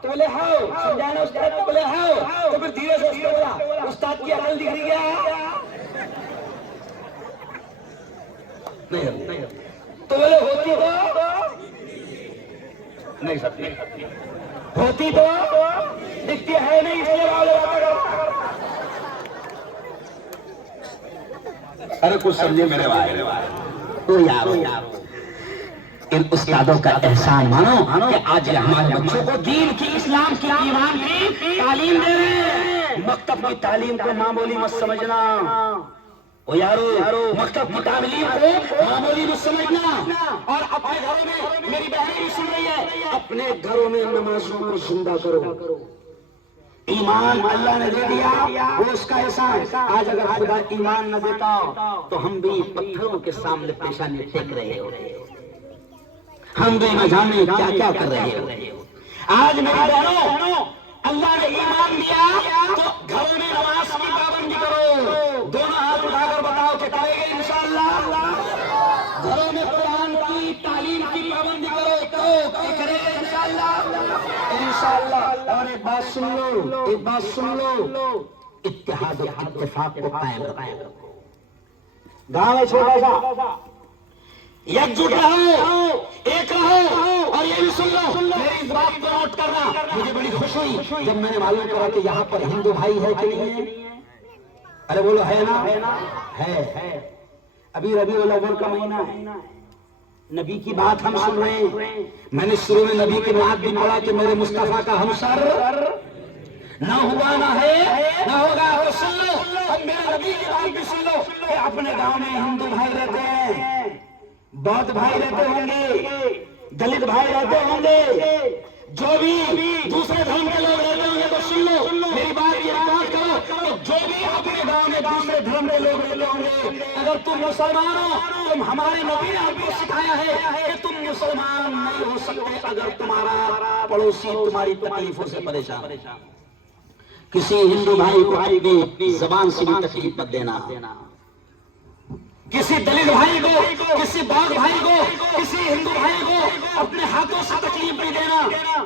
تو بولے ہاؤ، سمجھانا استاد تو بولے ہاؤ۔ تو پھر دھیرے سے اس نے بولا استاد کی عقل دکھ رہی ہے نہیں، تو بولے ہوتی ہو نہیں سکتی ہوتی تو دکھتی ہے نہیں، اس لیے ارے کچھ سمجھے میرے بھائی تو یار ان استادوں کا احسان مانو کہ آج ہمارے بچوں کو دین کی، اسلام کی، ایمان کی تعلیم دے رہے ہیں۔ مکتب کی تعلیم کو معمولی مت سمجھنا او یارو، مکتب کی تعلیم کو معمولی مت سمجھنا، اور اپنے گھروں میں، میری بہنیں بھی سن رہی ہے، اپنے گھروں میں نمازوں کو زندہ کرو۔ ایمان اللہ نے دے دیا وہ اس کا احسان، آج اگر خدا ایمان نہ دیتا تو ہم بھی پتھروں کے سامنے پیشانی ٹیک رہے ہوتے، ہم بھی نہ جانے کیا کیا کر رہے ہو۔ آج میری بہنوں، اللہ نے ایمان دیا تو گھروں میں نماز کی پابندی کرو، دونوں ہاتھ اٹھا کر بتاؤ کہ کرے گے انشاءاللہ۔ گھروں میں قرآن کی تعلیم کی پابندی کرو تو کرے گے انشاءاللہ۔ اور ایک بات سن لو، اتحاد و اتفاق کو قائم رکھو۔ گاؤں ہے چھوٹا سا، یکجٹ رہو، ایک رہو، اور یہ بھی سن لو، میری اس بات کو نوٹ کرنا، مجھے بڑی خوش ہوئی جب میں نے معلوم کرا کہ یہاں پر ہندو بھائی ہے کہ نہیں ہے؟ ارے بولو ہے نا؟ ہے۔ ابھی ربیع الاول کا مہینہ ہے، نبی کی بات ہم سن رہے ہیں، میں نے شروع میں نبی کی بات بھی پڑھا کہ میرے مصطفیٰ کا ہمسر نہ ہوا نہ ہے نہ ہوگا، اور سن لو، اور میرے نبی کی بات بھی سن لو کہ اپنے گاؤں میں ہندو بھائی رہتے ہیں، بودھ بھائی رہتے ہوں گے، دلت بھائی رہتے ہوں گے، جو بھی دوسرے دھرم کے لوگ رہتے ہوں گے تو سن لو میری بات، یہ بات کرو کہ جو بھی اپنے گاؤں میں دوسرے دھرم کے لوگ رہتے ہوں گے، اگر تم مسلمان ہو، تم ہمارے نبی نے ہم کو سکھایا ہے کہ تم مسلمان نہیں ہو سکتے اگر تمہارا پڑوسی تمہاری تکلیفوں سے پریشان۔ کسی ہندو بھائی کو اپنی زبان سے بھی تکلیف مت دینا، کسی دلت بھائی کو، کسی بودھ بھائی کو، کسی ہندو بھائی کو اپنے ہاتھوں سے تکلیف نہیں دینا۔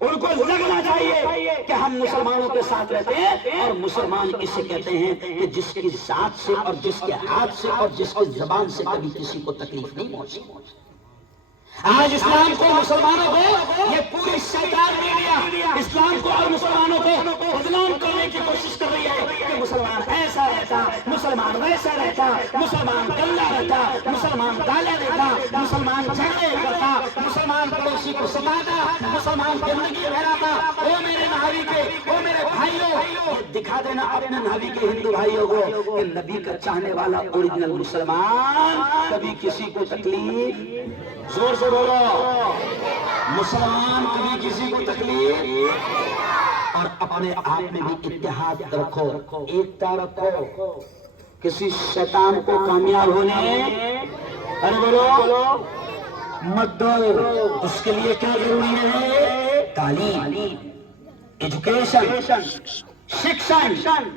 ان کو لگنا چاہیے کہ ہم مسلمانوں کے ساتھ رہتے ہیں، اور مسلمان اسے کہتے ہیں کہ جس کی ذات سے اور جس کے ہاتھ سے اور جس کی زبان سے کبھی کسی کو تکلیف نہیں پہنچی۔ آج اسلام کو، مسلمانوں کو یہ پوری شیطان میڈیا اسلام کو اور مسلمانوں کو بدنام کرنے کی کوشش کر رہی ہے کہ مسلمان ایسا رہتا، مسلمان ویسا رہتا، مسلمان گندا رہتا، مسلمان گالیاں دیتا، مسلمان جھگڑے کرتا، مسلمان پڑوسی کو ستاتا، مسلمان گندگی پھیلاتا۔ او میرے نہاوی کے، او میرے بھائیوں، دکھا دینا اپنے نہاوی کے ہندو بھائیوں کو کہ نبی کا چاہنے والا اوریجنل مسلمان کبھی کسی کو تکلیف، زور سے بولو، مسلمان کبھی کسی کو تکلیف، اور اپنے آپ میں بھی اتحاد رکھو، ایکتا رکھو، کسی شیطان کو کامیاب ہونے ارے بولو مت دو۔ اس کے لیے کیا ضروری ہے؟ تعلیم، ایجوکیشن، شکشن۔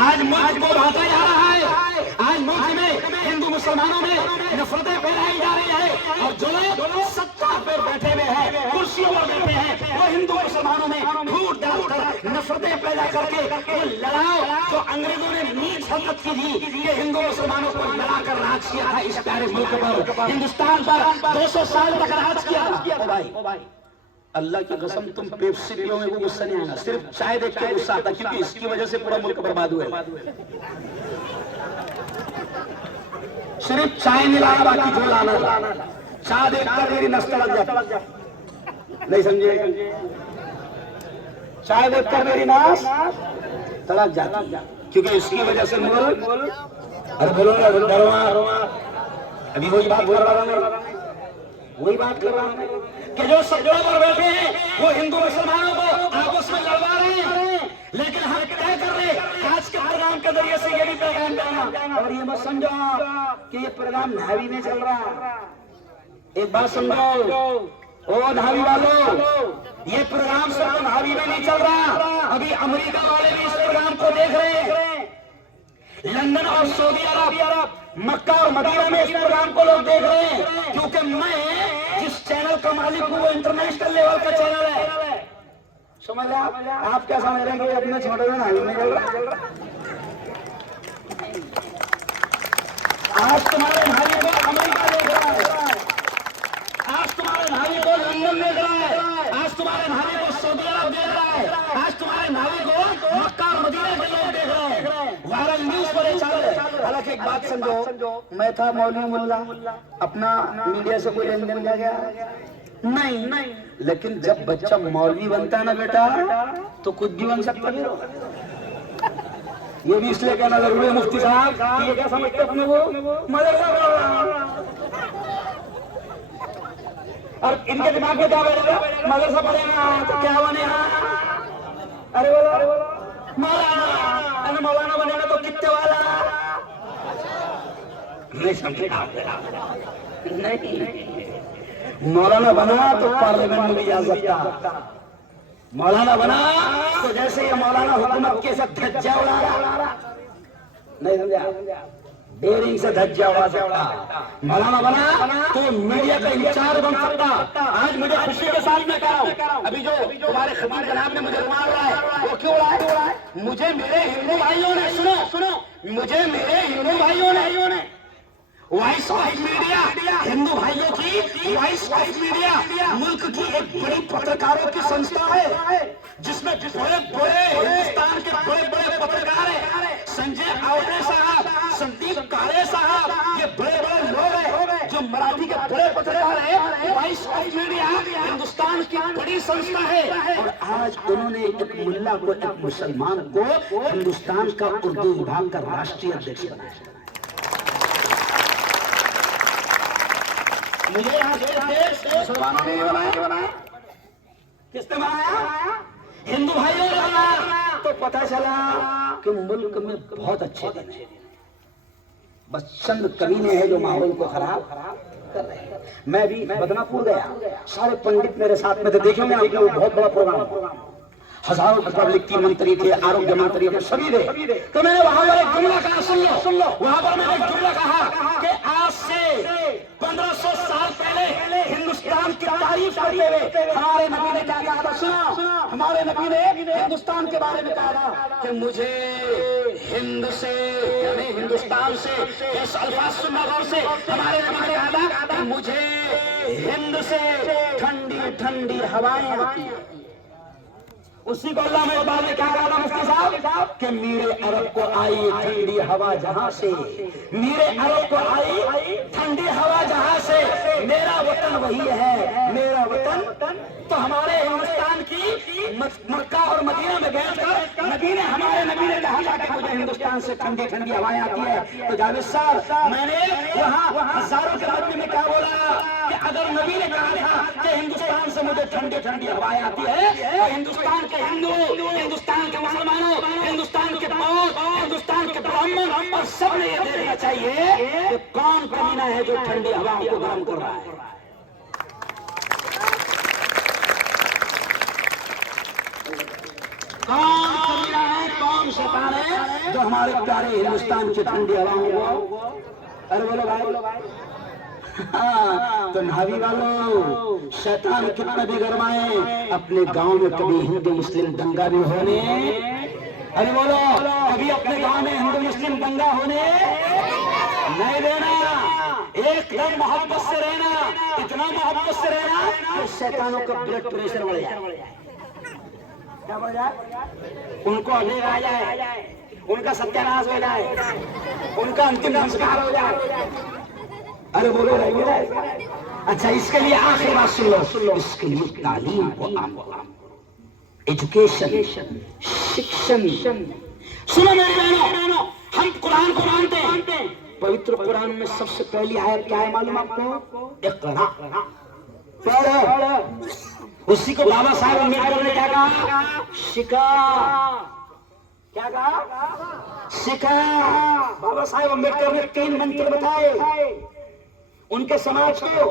آج ملک کو بھاگا جا رہا ہے، آج ملک میں ہندو مسلمانوں میں نفرتیں پھیلائی جا رہی ہے، اور جو لوگ سطح پر بیٹھے ہوئے ہیں، کرسیوں پر بیٹھے ہیں، وہ ہندو مسلمانوں میں جھوٹ ڈال کر نفرتیں پیدا کر کے وہ لڑاؤ جو انگریزوں نے نیچ حرکت کی تھی کہ ہندو مسلمانوں کو لڑا کر راج کیا تھا اس پیارے ملک پر، ہندوستان پر 200 سال تک راج کیا۔ بھائی اللہ کی قسم، تم پیپسی پیو میں کوئی غصہ نہیں آئے گا، صرف چائے دیکھ کے غصہ آتا، کیونکہ اس کی وجہ سے پورا ملک برباد ہوئے۔ صرف چائے نہیں لانا، باقی جو لانا تھا، چائے دیکھ کر میری نس تڑپ جاتی، نہیں سمجھے؟ چائے دیکھ کر میری نس تڑپ جاتی، کیونکہ اس کی وجہ سے ملک، ارے بولو نا ڈروا، ابھی وہی بات کر رہا ہوں، وہی بات کر رہا ہوں کہ جو سجدوں پر بیٹھے ہیں وہ ہندو مسلمانوں کو آپس میں لڑوا رہے ہیں، لیکن ہم طے کر رہے آج کے پروگرام کے ذریعے سے یہ بھی پیغام دینا، اور یہ مت سمجھو کہ یہ پروگرام نہوی میں چل رہا۔ ایک بات سمجھو او نہوی والو، یہ پروگرام صرف نہوی میں نہیں چل رہا، ابھی امریکہ والے بھی اس پروگرام کو دیکھ رہے ہیں، لندن اور سعودی عرب، مکہ اور مدینہ میں اس پروگرام کو لوگ دیکھ رہے ہیں، کیونکہ میں جس چینل کا مالک ہوں وہ انٹرنیشنل لیول کا چینل ہے۔ سمجھ لیں آپ کیا سمجھ رہے ہیں کہ اپنے چھوٹے سے نہوی میں چل رہا؟ آج تمہارے نہوی کو امریکہ دیکھ رہا ہے، آج تمہارے نہوی کو لندن دیکھ رہا ہے، آج تمہارے نھاوی کو سعودی عرب دیکھ رہا ہے، آج تمہارے نھاوی کو مکہ اور مدینہ کے لوگ دیکھ رہے ہیں، وائرل نیوز پر یہ چل رہے ہیں۔ حالانکہ ایک بات سمجھو، میں تھا مولوی ملا، اپنا میڈیا سے کوئی لین دین گیا نہیں، لیکن جب بچہ مولوی بنتا ہے نا بیٹا تو کچھ بھی بن سکتا ہے۔ یہ بھی اس لیے کہنا ضروری ہے مفتی صاحب کہ یہ کیا سمجھتے اپنے کو مدرسہ پڑھ رہا، اور ان کے دماغ میں کیا بنے گا، مدرسہ پڑھے گا تو کیا بنے گا، ارے بولو مولانا، ارے مولانا بنے گا تو کتنے والا، نہیں سمجھے نہیں، مولانا بنا تو پارلیمنٹ میں بھی جا سکتا، مولانا بنا تو جیسے یہ مولانا حکومت کے ساتھ دھجا اڑا رہا، نہیں سمجھا، بیرنگ سے دھجا اڑا سکتا، مولانا بنا تو میڈیا کا انچارج بن سکتا۔ آج مجھے خوشی کے ساتھ میں کہا ہوں، ابھی جو تمہارے خطیب جناب نے مجھے مار رہا ہے وہ کیوں رہا ہے، مجھے میرے ہندو بھائیوں نے، سنو، مجھے میرے ہندو بھائیوں نے وائس آف میڈیا، ہندو بھائیوں کی وائس آف میڈیا ملک کی ایک بڑی پترکاروں کی سنستھا ہے جس میں بڑے بڑے ہندوستان کے بڑے بڑے پترکار ہیں، سنجے آوٹے صاحب، سندیپ کارے صاحب، یہ بڑے بڑے لوگ ہیں جو مراٹھی کے بڑے پترکار ہیں۔ وائس آف میڈیا ہندوستان کی بڑی سنستھا ہے، اور آج انہوں نے ایک ملا کو، ایک مسلمان کو ہندوستان کا اردو وبھاگ کا راشٹریہ ادھیکش بنایا۔ مجھے یہاں سے مسلمانوں نے بنایا، کس نے بنایا، ہندو بھائیوں نے بنایا، تو پتا چلا کہ ملک میں بہت اچھے دن ہیں، بس چند کمینے ہیں جو ماحول کو خراب کر رہے ہیں۔ میں بھی بدنا پور گیا، سارے پنڈت میرے ساتھ میں تھے، دیکھیں گے آپ نے، وہ بہت بڑا پروگرام، ہزاروں پبلک کی منتری تھے، آروگیہ منتری تھے، سبھی تھے، تو میں نے وہاں پر ایک جملہ کہا، سن لو، وہاں پر میں نے ایک جملہ کہا کہ آج سے 1500 سال پہلے ہندوستان کی تعریف کرتے ہوئے ہمارے نبی نے کیا کہا تھا، سنا، ہمارے نبی نے ہندوستان کے بارے میں کہا تھا کہ مجھے ہند سے، یعنی ہندوستان سے، اس الفاظ سننا غور سے، ہمارے نبی نے کہا تھا کہ مجھے ہند سے ٹھنڈی ٹھنڈی ہوائیں آتی ہیں۔ اسی کو اللہ میں بعد میں کیا کہا تھا مفتی صاحب کہ میرے عرب کو آئی ٹھنڈی ہوا جہاں سے، میرے عرب کو آئی ٹھنڈی ہوا جہاں سے، میرا وطن وہی ہے، میرا وطن۔ تو ہمارے ہندوستان کی مکہ اور مدینہ میں بیٹھ کر نبی نے کہا تھا کہ مجھے ہندوستان سے ٹھنڈی ٹھنڈی ہوائیں آتی ہے۔ تو جاوید صاحب، میں نے وہاں ہزاروں کے مجمع میں کیا بولا کہ اگر نبی نے کہا تھا کہ ہندوستان سے مجھے ٹھنڈی ٹھنڈی ہوائیں آتی ہے، تو ہندوستان کے ہندو، ہندوستان کے مسلمانوں، ہندوستان کے بودھ، ہندوستان کے برہمن، اور سب نے یہ دیکھنا چاہیے کہ کون کمینہ ہے جو ٹھنڈی ہواؤں کو گرم کر رہا ہے۔ کون کمینہ ہے، کون شیطان ہے جو ہمارے پیارے ہندوستان کی ٹھنڈی ہواؤں کو، ارے بولو بھائی، تو نھاوی والوں، شیطان کتنا بھی گرمائے، اپنے گاؤں میں کبھی ہندو مسلم دنگا بھی ہونے، ارے بولو، کبھی اپنے گاؤں میں ہندو مسلم دنگا ہونے نہیں دینا، ایک دم محبت سے رہنا، اتنا محبت سے رہنا کہ شیطانوں کا بلڈ پریشر بڑھ جائے، کیا بڑھ جائے، ان کو ابھی آ جائے، ان کا ستیہ ناش ہو جائے، ان کا انتم سنسکار ہو جائے، ارے بولو رہے۔ اچھا، اس کے لیے آخری بات سن لو، اس کے لیے تعلیم کو عام کرو، ایجوکیشن، شکشن۔ سنو میری بہنوں، ہم قرآن کو مانتے ہیں، پوتر قرآن میں سب سے پہلی آیت کیا ہے معلوم آپ کو؟ اقرا، پڑھو۔ اسی کو بابا صاحب امبیڈکر نے کیا کہا؟ سکھا، کیا کہا؟ سکھا۔ بابا صاحب امبیڈکر نے 3 منتر بتائے ان کے سماج کو،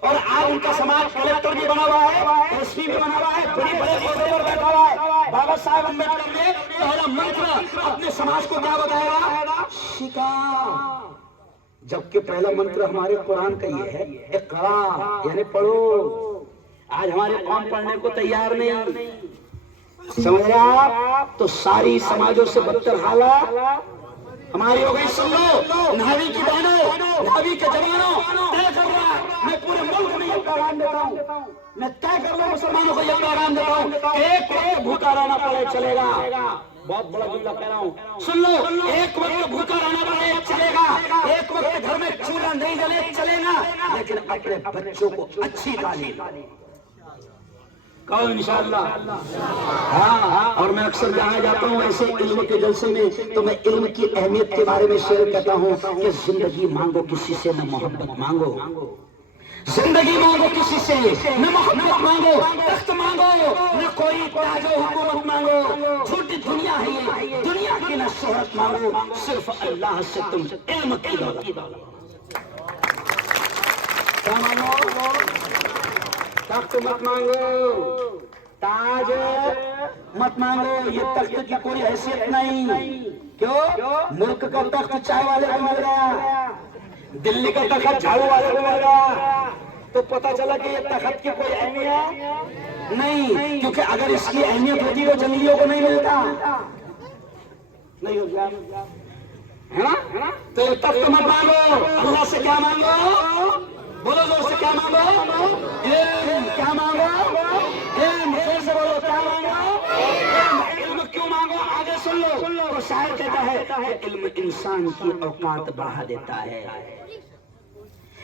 اور آج ان کا سماج کلکٹر بھی بنا ہوا ہے، ایس پی بھی بنا ہوا ہے، بڑے بڑے عہدے پر بیٹھا ہوا ہے۔ بابا صاحب امبیڈکر نے پہلا منتر اپنے سماج کو کیا بتایا؟ سکھا، جبکہ پہلا منتر ہمارے قرآن کا یہ ہے، اقرا، یعنی پڑھو۔ آج ہمارے قوم پڑھنے کو تیار نہیں، سمجھ رہے آپ؟ تو ساری سماجوں سے بدتر حالات ہماری ہو گئی۔ سن لو، نھاوی کی بہنوں، نھاوی کے جوانوں، طے کر رہا ہے میں پورے ملک میں یہ پیغام دیتا ہوں، میں طے کر لوں مسلمانوں کو یہ پیغام دیتا ہوں کہ ایک وقت بھوکا رہنا پڑے چلے گا، بہت بڑا جملہ کہہ رہا ہوں، سن لو، ایک وقت بھوکا رہنا پڑے چلے گا، ایک وقت گھر میں چولہا نہیں جلے چلے گا، لیکن اپنے بچوں کو اچھی تعلیم کہو انشاءاللہ۔ ہاں، اور میں اکثر جہاں جاتا ہوں ایسے علم کے جلسے میں تو میں علم کی اہمیت کے بارے میں شعر کہتا ہوں کہ زندگی مانگو کسی سے نہ محبت مانگو، زندگی مانگو کسی سے نہ محبت مانگو، تخت مانگو نہ کوئی تاج و حکومت مانگو، جھوٹی دنیا ہے یہ، دنیا کی نہ شہرت مانگو، صرف اللہ سے تم علم کی دولت کیا مانگو، تخت مت مانگو، تاج مت مانگو، یہ تخت کی کوئی حیثیت نہیں، کیوں؟ ملک کا تخت چائے والے کو مل گیا، دلی کا تخت جھاڑو والے کو مل گیا، تو پتا چلا کہ یہ تخت کی کوئی اہمیت نہیں، کیونکہ اگر اس کی اہمیت ہوتی تو جنگلیوں کو نہیں ملتا، نہیں ہو گیا ہے نا؟ تو یہ تخت مت مانگو، اللہ سے کیا مانگو؟ بولو زور سے کیا مانگو؟ علم کیا مانگو؟ علم زور سے بولو کیا مانگو؟ علم کیوں مانگو؟ آگے سن لو، تو شاعر کہتا ہے کہ علم انسان کی اوقات بڑھا دیتا ہے،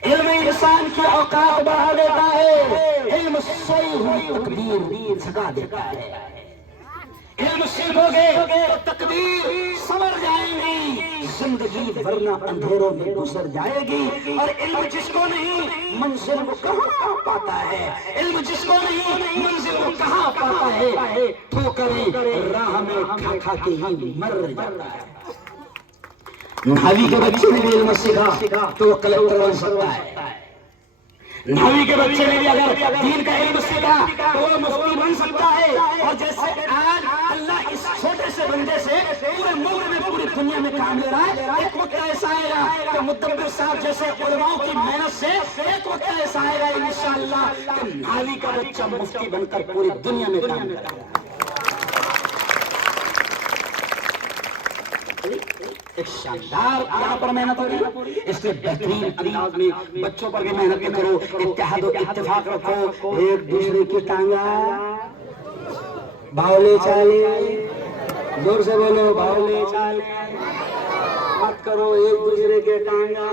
علم انسان کی اوقات بڑھا دیتا ہے، علم سوئی ہوئی تقدیر جگا دیتا ہے، علم سیکھو گے تو تقدیر سنور جائیں گی، زندگی ورنہ اندھیروں میں گزر جائے گی، اور علم جس کو نہیں منزل وہ کہاں پاتا ہے، علم جس کو نہیں منزل وہ کہاں پاتا ہے، ٹھوکریں راہ میں کھا کھا کے ہی مر جاتا ہے۔ نحوی کے بچے نے بھی علم سیکھا تو وہ کلکٹر بن سکتا ہے، نحوی کے بچے نے بھی اگر دین کا علم سیکھا تو وہ مفتی بن سکتا ہے، اور جیسے آج اللہ اس چھوٹے سے بندے سے پورے ملک میں پوری دنیا میں کام لے رہا ہے، ایک وقت ایسا آئے گا کہ مدبر صاحب جیسے علماء کی محنت سے ایک وقت ایسا آئے گا انشاءاللہ کہ نحوی کا بچہ مفتی بن کر پوری دنیا میں کام کرے گا۔ ایک شاندار یہاں پر محنت ہوگی، اس لیے بہترین انداز میں بچوں پر بھی محنت کرو، اتحاد و اتفاق رکھو، ایک دوسرے کی ٹانگا باولے چالے، زور سے بولو باولے چالے مت کرو، ایک دوسرے کے ٹانگا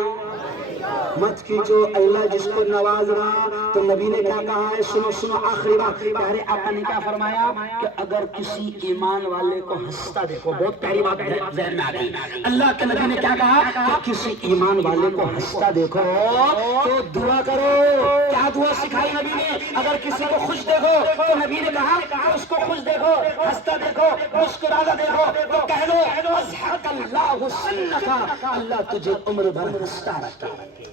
مت کھینچو، اللہ جس کو نواز رہا تو نبی نے کیا کہا ہے، سنو سنو آخری بات، پیارے آقا نے کیا فرمایا کہ اگر کسی ایمان والے کو ہنستا دیکھو، بہت پیاری بات ذہن میں آ گئی، اللہ کے نبی نے کیا کہا کہ کسی ایمان والے کو ہنستا دیکھو تو دعا کرو، کیا دعا سکھائی نبی نے؟ اگر کسی کو خوش دیکھو تو نبی نے کہا کہ اس کو خوش دیکھو، ہنستا دیکھو، مسکراتا دیکھو تو کہہ لو اضحک اللہ سنک، اللہ تجھے عمر بھر ہنستا رکھے۔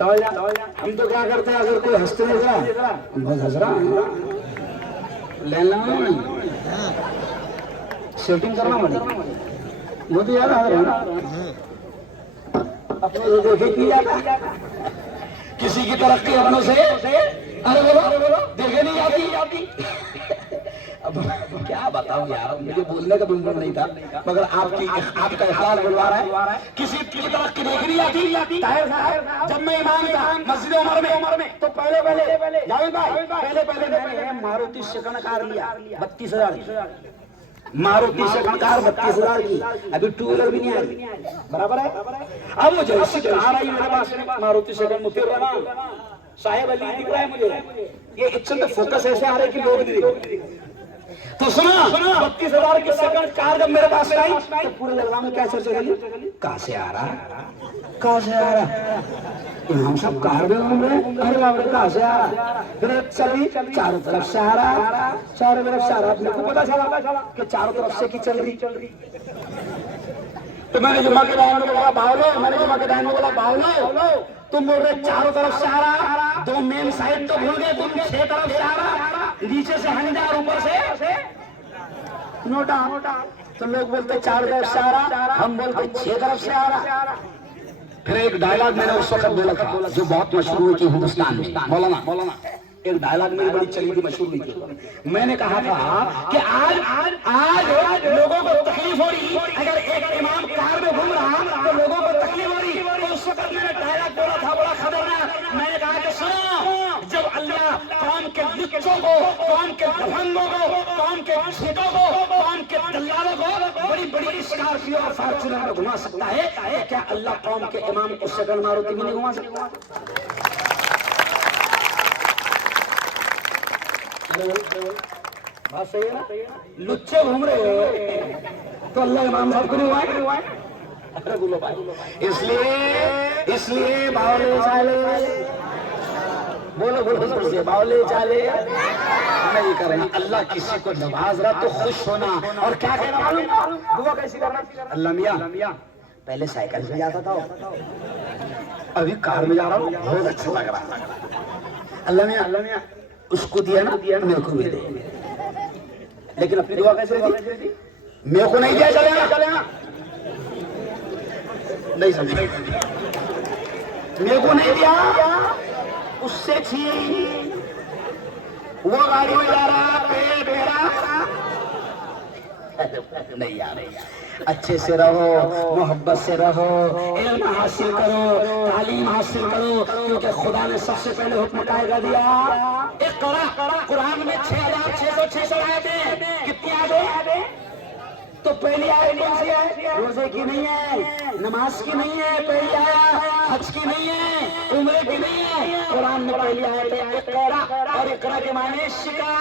ہم تو کیا کرتے ہیں اگر کوئی ہنستے نہیں رہا بس ہنس رہا لینا نہیں، سیٹنگ کرنا پڑے گی، وہ تو یار اپنے دیکھے کی جاتا، کسی کی ترقی اپنوں سے ارے بولو دیکھے نہیں جاتی۔ اب کیا بتاؤں یار، مجھے بولنے کا منظر نہیں تھا مگر آپ کا اخلاص بلوا رہا ہے، کسی کی ترقی دیکھنی آتی۔ طاہر صاحب جب میں امام تھا مسجد عمر میں تو پہلے جاوید بھائی پہلے میں نے ماروتی سیکنڈ کار لیا 32,000، ماروتی سیکنڈ کار 32,000 کی، ابھی ٹو ویلر بھی نہیں آئی، برابر ہے۔ اب وہ جیسی کار آئی میرے پاس ماروتی سیکنڈ مترنا صاحب علی دکھ رہا ہے مجھے، یہ چند فوکس ایسے آ رہے کہ لوگ نہیں دیکھ، تو سنا 32,000 کی سیکنڈ کار جب میرے پاس آئی تو پورے لگا میں کیا چرچا کری، کہاں سے آ رہا، کہاں سے آ رہا، ہم سب کار میں گھوم رہے ہیں، ارے بابا کہاں سے آ رہا، پھر چلی چاروں طرف سے آ رہا، چاروں طرف سے آ رہا، اپنے کو پتا چلا کہ چاروں طرف سے کی چل رہی، تو میں نے جمعہ کے دائن میں بولا باولو، تم بول رہے چاروں طرف سے آ رہا، دو مین سائڈ تو بھول گئے، تم 6 طرف سے آ رہا، نیچے سے ہنڈا اور اوپر سے نوٹا، تو لوگ بولتے 4 طرف سے آ رہا، ہم بولتے 6 طرف سے آ رہا۔ پھر ایک ڈائلاگ میں نے اس وقت بولا تھا جو بہت مشہور ہوئی تھی ہندوستان میں، مولانا ایک ڈائلاگ میری بڑی چلی تھی، مشہور ہوئی تھی، میں نے کہا تھا کہ آج لوگوں کو تکلیف ہو رہی، اگر ایک امام کار میں گھوم رہا تو لوگوں کو تکلیف ہو رہی، تو اس وقت میں نے ڈائلاگ بولا تھا بڑا خطرناک لچوں کو, قوم کے دفنوں کو, قوم کے چھیٹوں کو, قوم کے دلالوں کو بڑی بڑی اسکارپیو اور فارچونر میں گھما سکتا ہے, تو کیا اللہ قوم کے امام کو سیکنڈ ماروتی بھی نہیں گھما سکتا؟ بات صحیح ہے نا؟ لچے گھوم رہے ہو تو اللہ امام صاحب کو نہیں گھمائے. ارے بولو بھائی, اس لیے باولے چالے, بولو بولو زور سے, باولے چالے نہیں کرنا. اللہ کسی کو نواز رہا تو خوش ہونا. اور کیا کہنا معلوم, دعا کیسی کرنا, اللہ میاں پہلے سائیکل سے جاتا تھا, ابھی کار میں جا رہا ہوں, بہت اچھا لگ رہا ہے. اللہ میاں اس کو دیا نا, میرے کو بھی دے. لیکن اپنی دعا کیسے رہتی, میرے کو نہیں دیا, چلے نا نہیں سمجھے, میرے کو نہیں دیا, اس سے چھین, وہ گاڑی میں جا رہا میرا نہیں یار. اچھے سے رہو, محبت سے رہو, علم حاصل کرو, تعلیم حاصل کرو, کیونکہ خدا نے سب سے پہلے حکم قائدہ دیا اقرا. قرآن میں 6600 آیتیں, کتنی آیتیں؟ تو پہلی آیت کون سی ہے؟ روزے کی نہیں ہے, نماز کی نہیں ہے, پہلی آیت حج کی نہیں ہے, عمرے کی نہیں ہے. قرآن میں پہلی آیت ہے اقرا, اور اقرا کے معنی سکھا,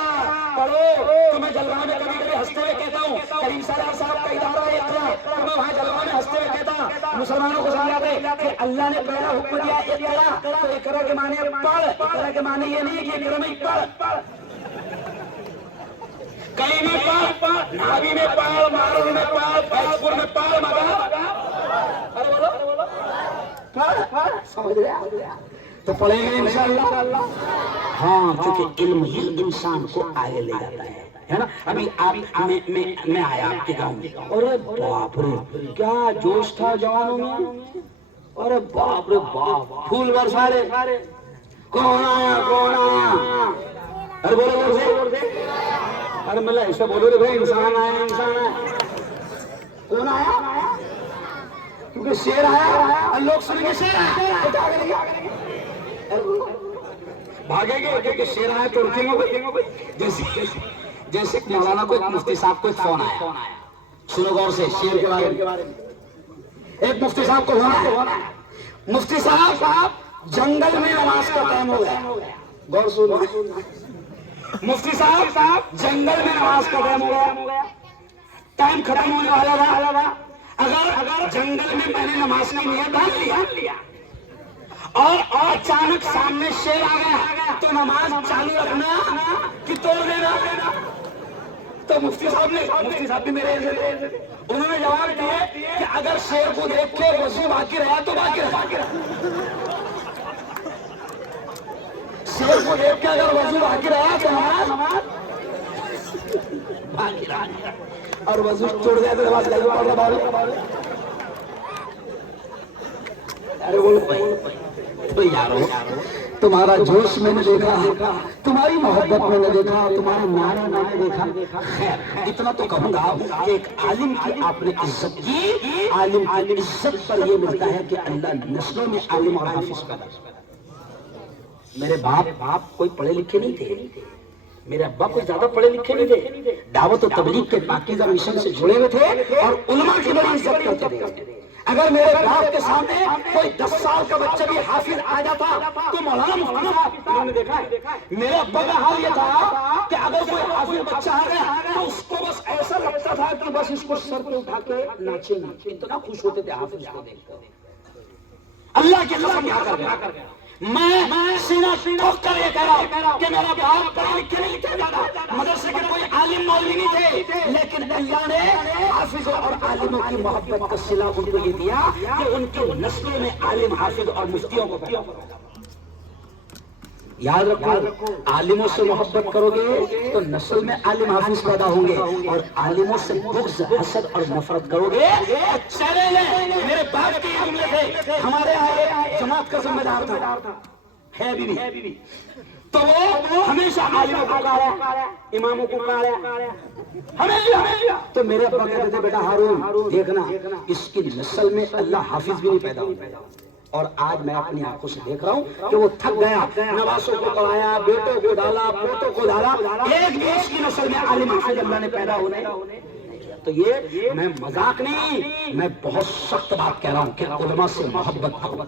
پڑھو. تو میں جلگاؤں میں کبھی کبھی ہنستے ہوئے کہتا ہوں, کریم سالار صاحب کا ادارہ ہے اقرا, تو میں وہاں جلگاؤں میں ہنستے ہوئے کہتا مسلمانوں کو سمجھاتے کہ اللہ نے پہلا حکم دیا اقرا, تو اقرا کے معنی پڑھ. اقرا کے معنی یہ نہیں ہے کہ اقرا میں پڑھ, کہیں میں پڑھ, نابی میں پڑھ, معروف میں پڑھ, فیض پور میں پڑھ, پڑھ, سمجھ گیا تو پڑھیں گے انشاءاللہ. ہاں, کیونکہ علم ہی انسان کو آگے لے جاتا ہے نا. ابھی میں آیا آپ کے گاؤں میں, ارے باپ رے کیا جوش تھا جوانوں میں, ارے باپ رے باپ, پھول برسا رہے, کون آیا, ارے بولو سے, ارے ملا ایسا بولو رے بھائی, انسان آیا, کون آیا, کیونکہ شیر آیا اور لوگ سن کے شیر آیا, بھاگے گے کیونکہ شیر آیا تو رکیں گے. جیسے مولانا کو ایک مفتی صاحب کو ایک فون آیا, سنو غور سے شیر کے بارے میں. ایک مفتی صاحب کو فون آیا, مفتی صاحب جنگل میں نماز کا ٹائم ہو گیا, غور سنو, مفتی صاحب جنگل میں نماز کا ٹائم ہو گیا, ٹائم ختم ہونے والا تھا. اگر جنگل میں نے نماز کی نیت ڈال لیا اور اچانک سامنے شیر آ گیا, تو نماز چالو رکھنا کہ توڑ دینا. تو مفتی صاحب بھی میرے انہوں نے جواب دیا کہ اگر شیر کو دیکھ کے وضو باقی رہا تو باقی رہا, شیر کو دیکھ کے اگر وضو باقی رہا تو نماز باقی رہا, اور وضو توڑ گیا تو نماز کیسے پڑھ رہا. ارے بولو تو یارو, تمہارا جوش میں نے دیکھا, تمہاری محبت میں نے دیکھا, تمہارے نعرے میں نے دیکھا. خیر اتنا تو کہوں گا کہ ایک عالم کی آپ نے عزت کی, عالم کی عزت پر یہ ملتا ہے کہ اللہ نسلوں میں عالم اور حافظ پیدا کرتا. میرے باپ کوئی پڑھے لکھے نہیں تھے, میرے ابا کوئی زیادہ پڑھے لکھے نہیں تھے, دعوت و تبلیغ کے پاکیزہ مشن سے جڑے ہوئے تھے اور علماء کی بڑی عزت کرتے تھے. اگر میرے باپ کے سامنے کوئی 10 سال کا بچہ بھی حافظ آ جاتا تو مولانا مفتی صاحب, انہوں نے دیکھا ہے, میرے ابا کا حال یہ تھا کہ اگر کوئی حافظ بچہ آ گیا تو اس کو بس ایسا لگتا تھا کہ بس اس کو سر پہ اٹھا کے ناچیں گے, اتنا خوش ہوتے تھے حافظ کو دیکھ کر. اللہ کی قسم کیا کر گیا, میں سینہ ٹھوک کر یہ کہہ رہا ہوں کہ میرا باپ پڑھے لکھے نہیں تھے زیادہ, مدرسے کے کوئی عالم مولوی نہیں تھے, لیکن اللہ نے حافظوں اور عالموں کی محبت کا صلہ ان کو یہ دیا کہ ان کی نسلوں میں عالم, حافظ اور مفتیوں کو پیدا کرا. یاد رکھو, عالموں سے محبت کرو گے تو نسل میں عالم حافظ پیدا ہوں گے, اور عالموں سے بغض, حسد اور نفرت کرو گے. چلے میرے باپ کے جملے تھے, ہمارے یہاں جماعت کا ذمہ دار تھا, ہے بھی, تو وہ ہمیشہ عالموں کو کہا, اماموں کو کہا, ہمیشہ. تو میرے ابا کہتے تھے بیٹا ہارون دیکھنا, اس کی نسل میں اللہ حافظ بھی نہیں پیدا ہوتا, اور آج میں اپنی آنکھوں سے دیکھ رہا ہوں کہ وہ تھک گیا، نواسوں کو پڑھایا، بیٹوں کو ڈالا، پوتوں کو ڈالا، ایک بھی اس کی نسل میں عالم حافظ اللہ نے پیدا ہونے۔ تو یہ میں مذاق نہیں، میں بہت سخت بات کہہ رہا ہوں کہ علماء سے محبت کرو،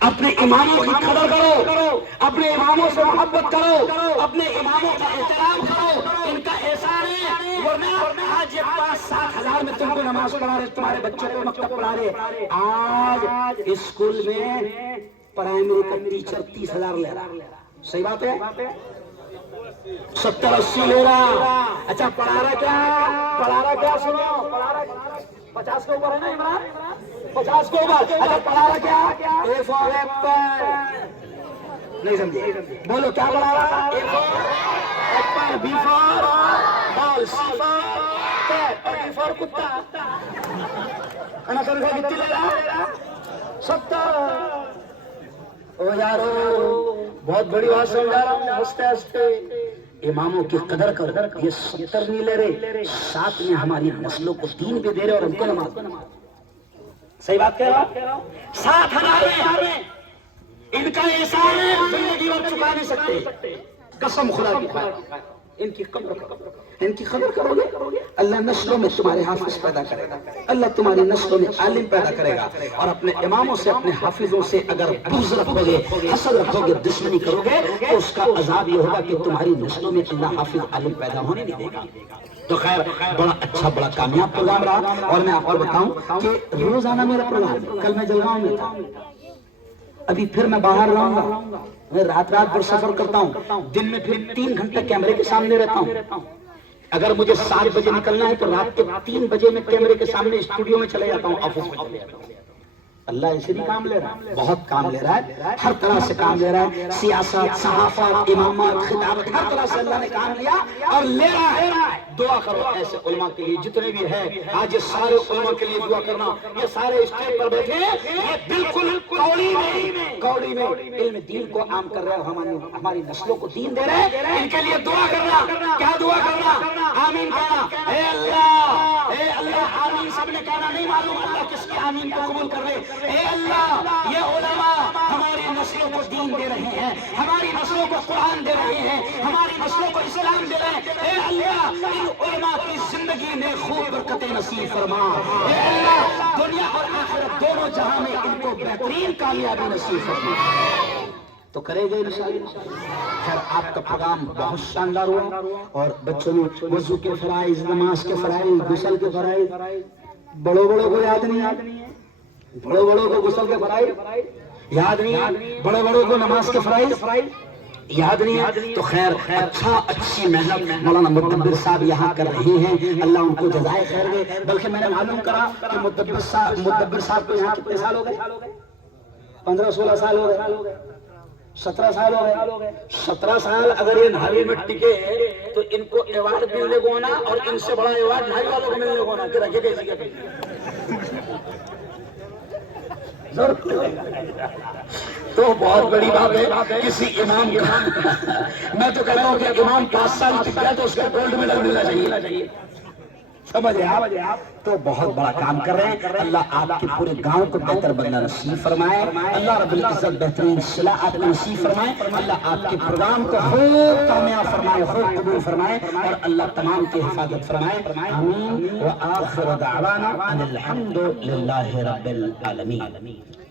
اپنے اماموں کی قدر کرو، اپنے اماموں سے محبت کرو، اپنے اماموں کا احترام کرو، ان کا احسان ہے۔ ورنہ آج یہ 5-7 ہزار میں تم کو نماز پڑھا رہے، تمہارے بچوں کو مکتب پڑھا رہے، آج اسکول میں پرائمری کا ٹیچر 30,000 لے رہا۔ صحیح بات ہے؟ 70-80 لے رہا۔ اچھا پڑھا رہا کیا سنو، پڑھا رہا 50 کے اوپر ہے نا عمران، 50 کے اوپر۔ اچھا پڑھا رہا کیا؟ اے فار ایپل، نہیں سمجھے؟ بولو کیا پڑھا رہا؟ A for apple, B for ball, C for cat, اور ڈی فار کتا۔ کتنی لے رہا؟ 70۔ او یارو بہت بڑی بات سمجھا رہا ہوں، ہنستے ہنستے۔ اماموں کی قدر کر، یہ 70 نہیں لے رہے، ساتھ میں ہماری نسلوں کو دین بھی دے رہے اور ہم کو نماز۔ صحیح بات کہہ رہا ہوں؟ 7,000 میں ان کا احسان ہے، زندگی بھر چکا نہیں سکتے، قسم خدا کی۔ ان کی قدر کرو، ان کی قدر کرو گے اللہ نسلوں میں تمہارے حافظ پیدا کرے گا، اللہ تمہاری نسلوں میں عالم پیدا کرے گا۔ اور اپنے اماموں سے، اپنے حافظوں سے اگر بغض رکھو گے، حسد رکھو گے، دشمنی کرو گے تو اس کا عذاب یہ ہوگا کہ تمہاری نسلوں میں اللہ حافظ عالم پیدا ہونے نہیں دے گا۔ تو خیر بڑا اچھا، بڑا کامیاب پروگرام رہا۔ اور میں آپ کو بتاؤں کہ روزانہ میرا پروگرام، کل میں جلگاؤں میں تھا، ابھی پھر میں باہر رہوں گا، میں رات بھر سفر کرتا ہوں، دن میں پھر 3 گھنٹے کیمرے کے سامنے رہتا ہوں۔ اگر مجھے 7 بجے نکلنا ہے تو رات کے 3 بجے میں کیمرے کے سامنے اسٹوڈیو میں چلے جاتا ہوں، آفس میں چلے جاتا ہوں۔ اللہ ایسے نہیں کام لے رہا ہے، بہت کام لے رہا ہے، ہر طرح سے کام لے رہا ہے، سیاست، صحافت، امامت، خطابت، ہر طرح سے اللہ نے کام لیا اور لے رہا ہے۔ دعا کرو ایسے علماء کے لیے جتنے بھی ہیں، آج یہ سارے علماء کے لیے دعا کرنا۔ یہ سارے اسٹیج پر بیٹھے، یہ بالکل کوڑی میں علم دین کو عام کر رہے ہیں، ہماری نسلوں کو دین دے رہے ہیں، ان کے لیے دعا کرنا۔ کیا دعا کرنا؟ آمین کہنا، اے اللہ آمین سب نے کہنا نہیں معلوم اللہ کس کی آمین کو قبول کر رہے۔ اے اللہ یہ علماء ہماری نسلوں کو دین دے رہے ہیں، ہماری نسلوں کو قرآن دے رہے ہیں، ہماری نسلوں کو اسلام دے رہے ہیں۔ اے اللہ ان علماء کی زندگی میں خوب برکت نصیب فرما۔ اے اللہ دنیا اور آخرت دونوں جہاں میں ان کو بہترین کامیابی نصیب فرما۔ تو کرے گے انشاءاللہ۔ خیر آپ کا پیغام بہت شاندار ہوا، اور بچوں نے وضو کے فرائض، نماز کے فرائض، غسل کے فرائض، بڑوں کو یاد نہیں ہے، بڑوں کو غسل کے فرائض یاد نہیں ہے، بڑوں کو نماز کے فرائض یاد نہیں ہے۔ تو خیر اچھی محنت مولانا مدبر صاحب یہاں کر رہے ہیں، اللہ ان کو جزائے خیر دے۔ بلکہ میں نے معلوم کرا کہ مدبر صاحب کو یہاں کتنے سال ہو گئے؟ 15-16 سال ہو گئے، 17 سال ہو گئے۔ 17 سال اگر یہ نہاری میں ٹکے تو ان کو ایوارڈ ملنے کو ہونا، اور ان سے بڑا ایوارڈ نہاری والوں کو ملنے کو ہونا کہ رکھے کیسی کے تو بہت بڑی بات ہے کسی امام کا۔ میں تو کہتا ہوں کہ امام 5 سال ٹک گیا تو اس کا گولڈ میڈل ملنا چاہیے، سمجھے آپ؟ تو بہت بڑا کام کر رہے ہیں۔ اللہ آپ کے پورے گاؤں کو بہتر بننا نصیب فرمائے، اللہ رب العزت بہترین صلاح آپ کو نصیب فرمائے، اللہ آپ کے پروگرام کو خوب کامیاب فرمائے، خوب قبول فرمائے، اور اللہ تمام کی حفاظت فرمائے، آمین۔ وآخر دعوانا ان الحمد للہ رب العالمین۔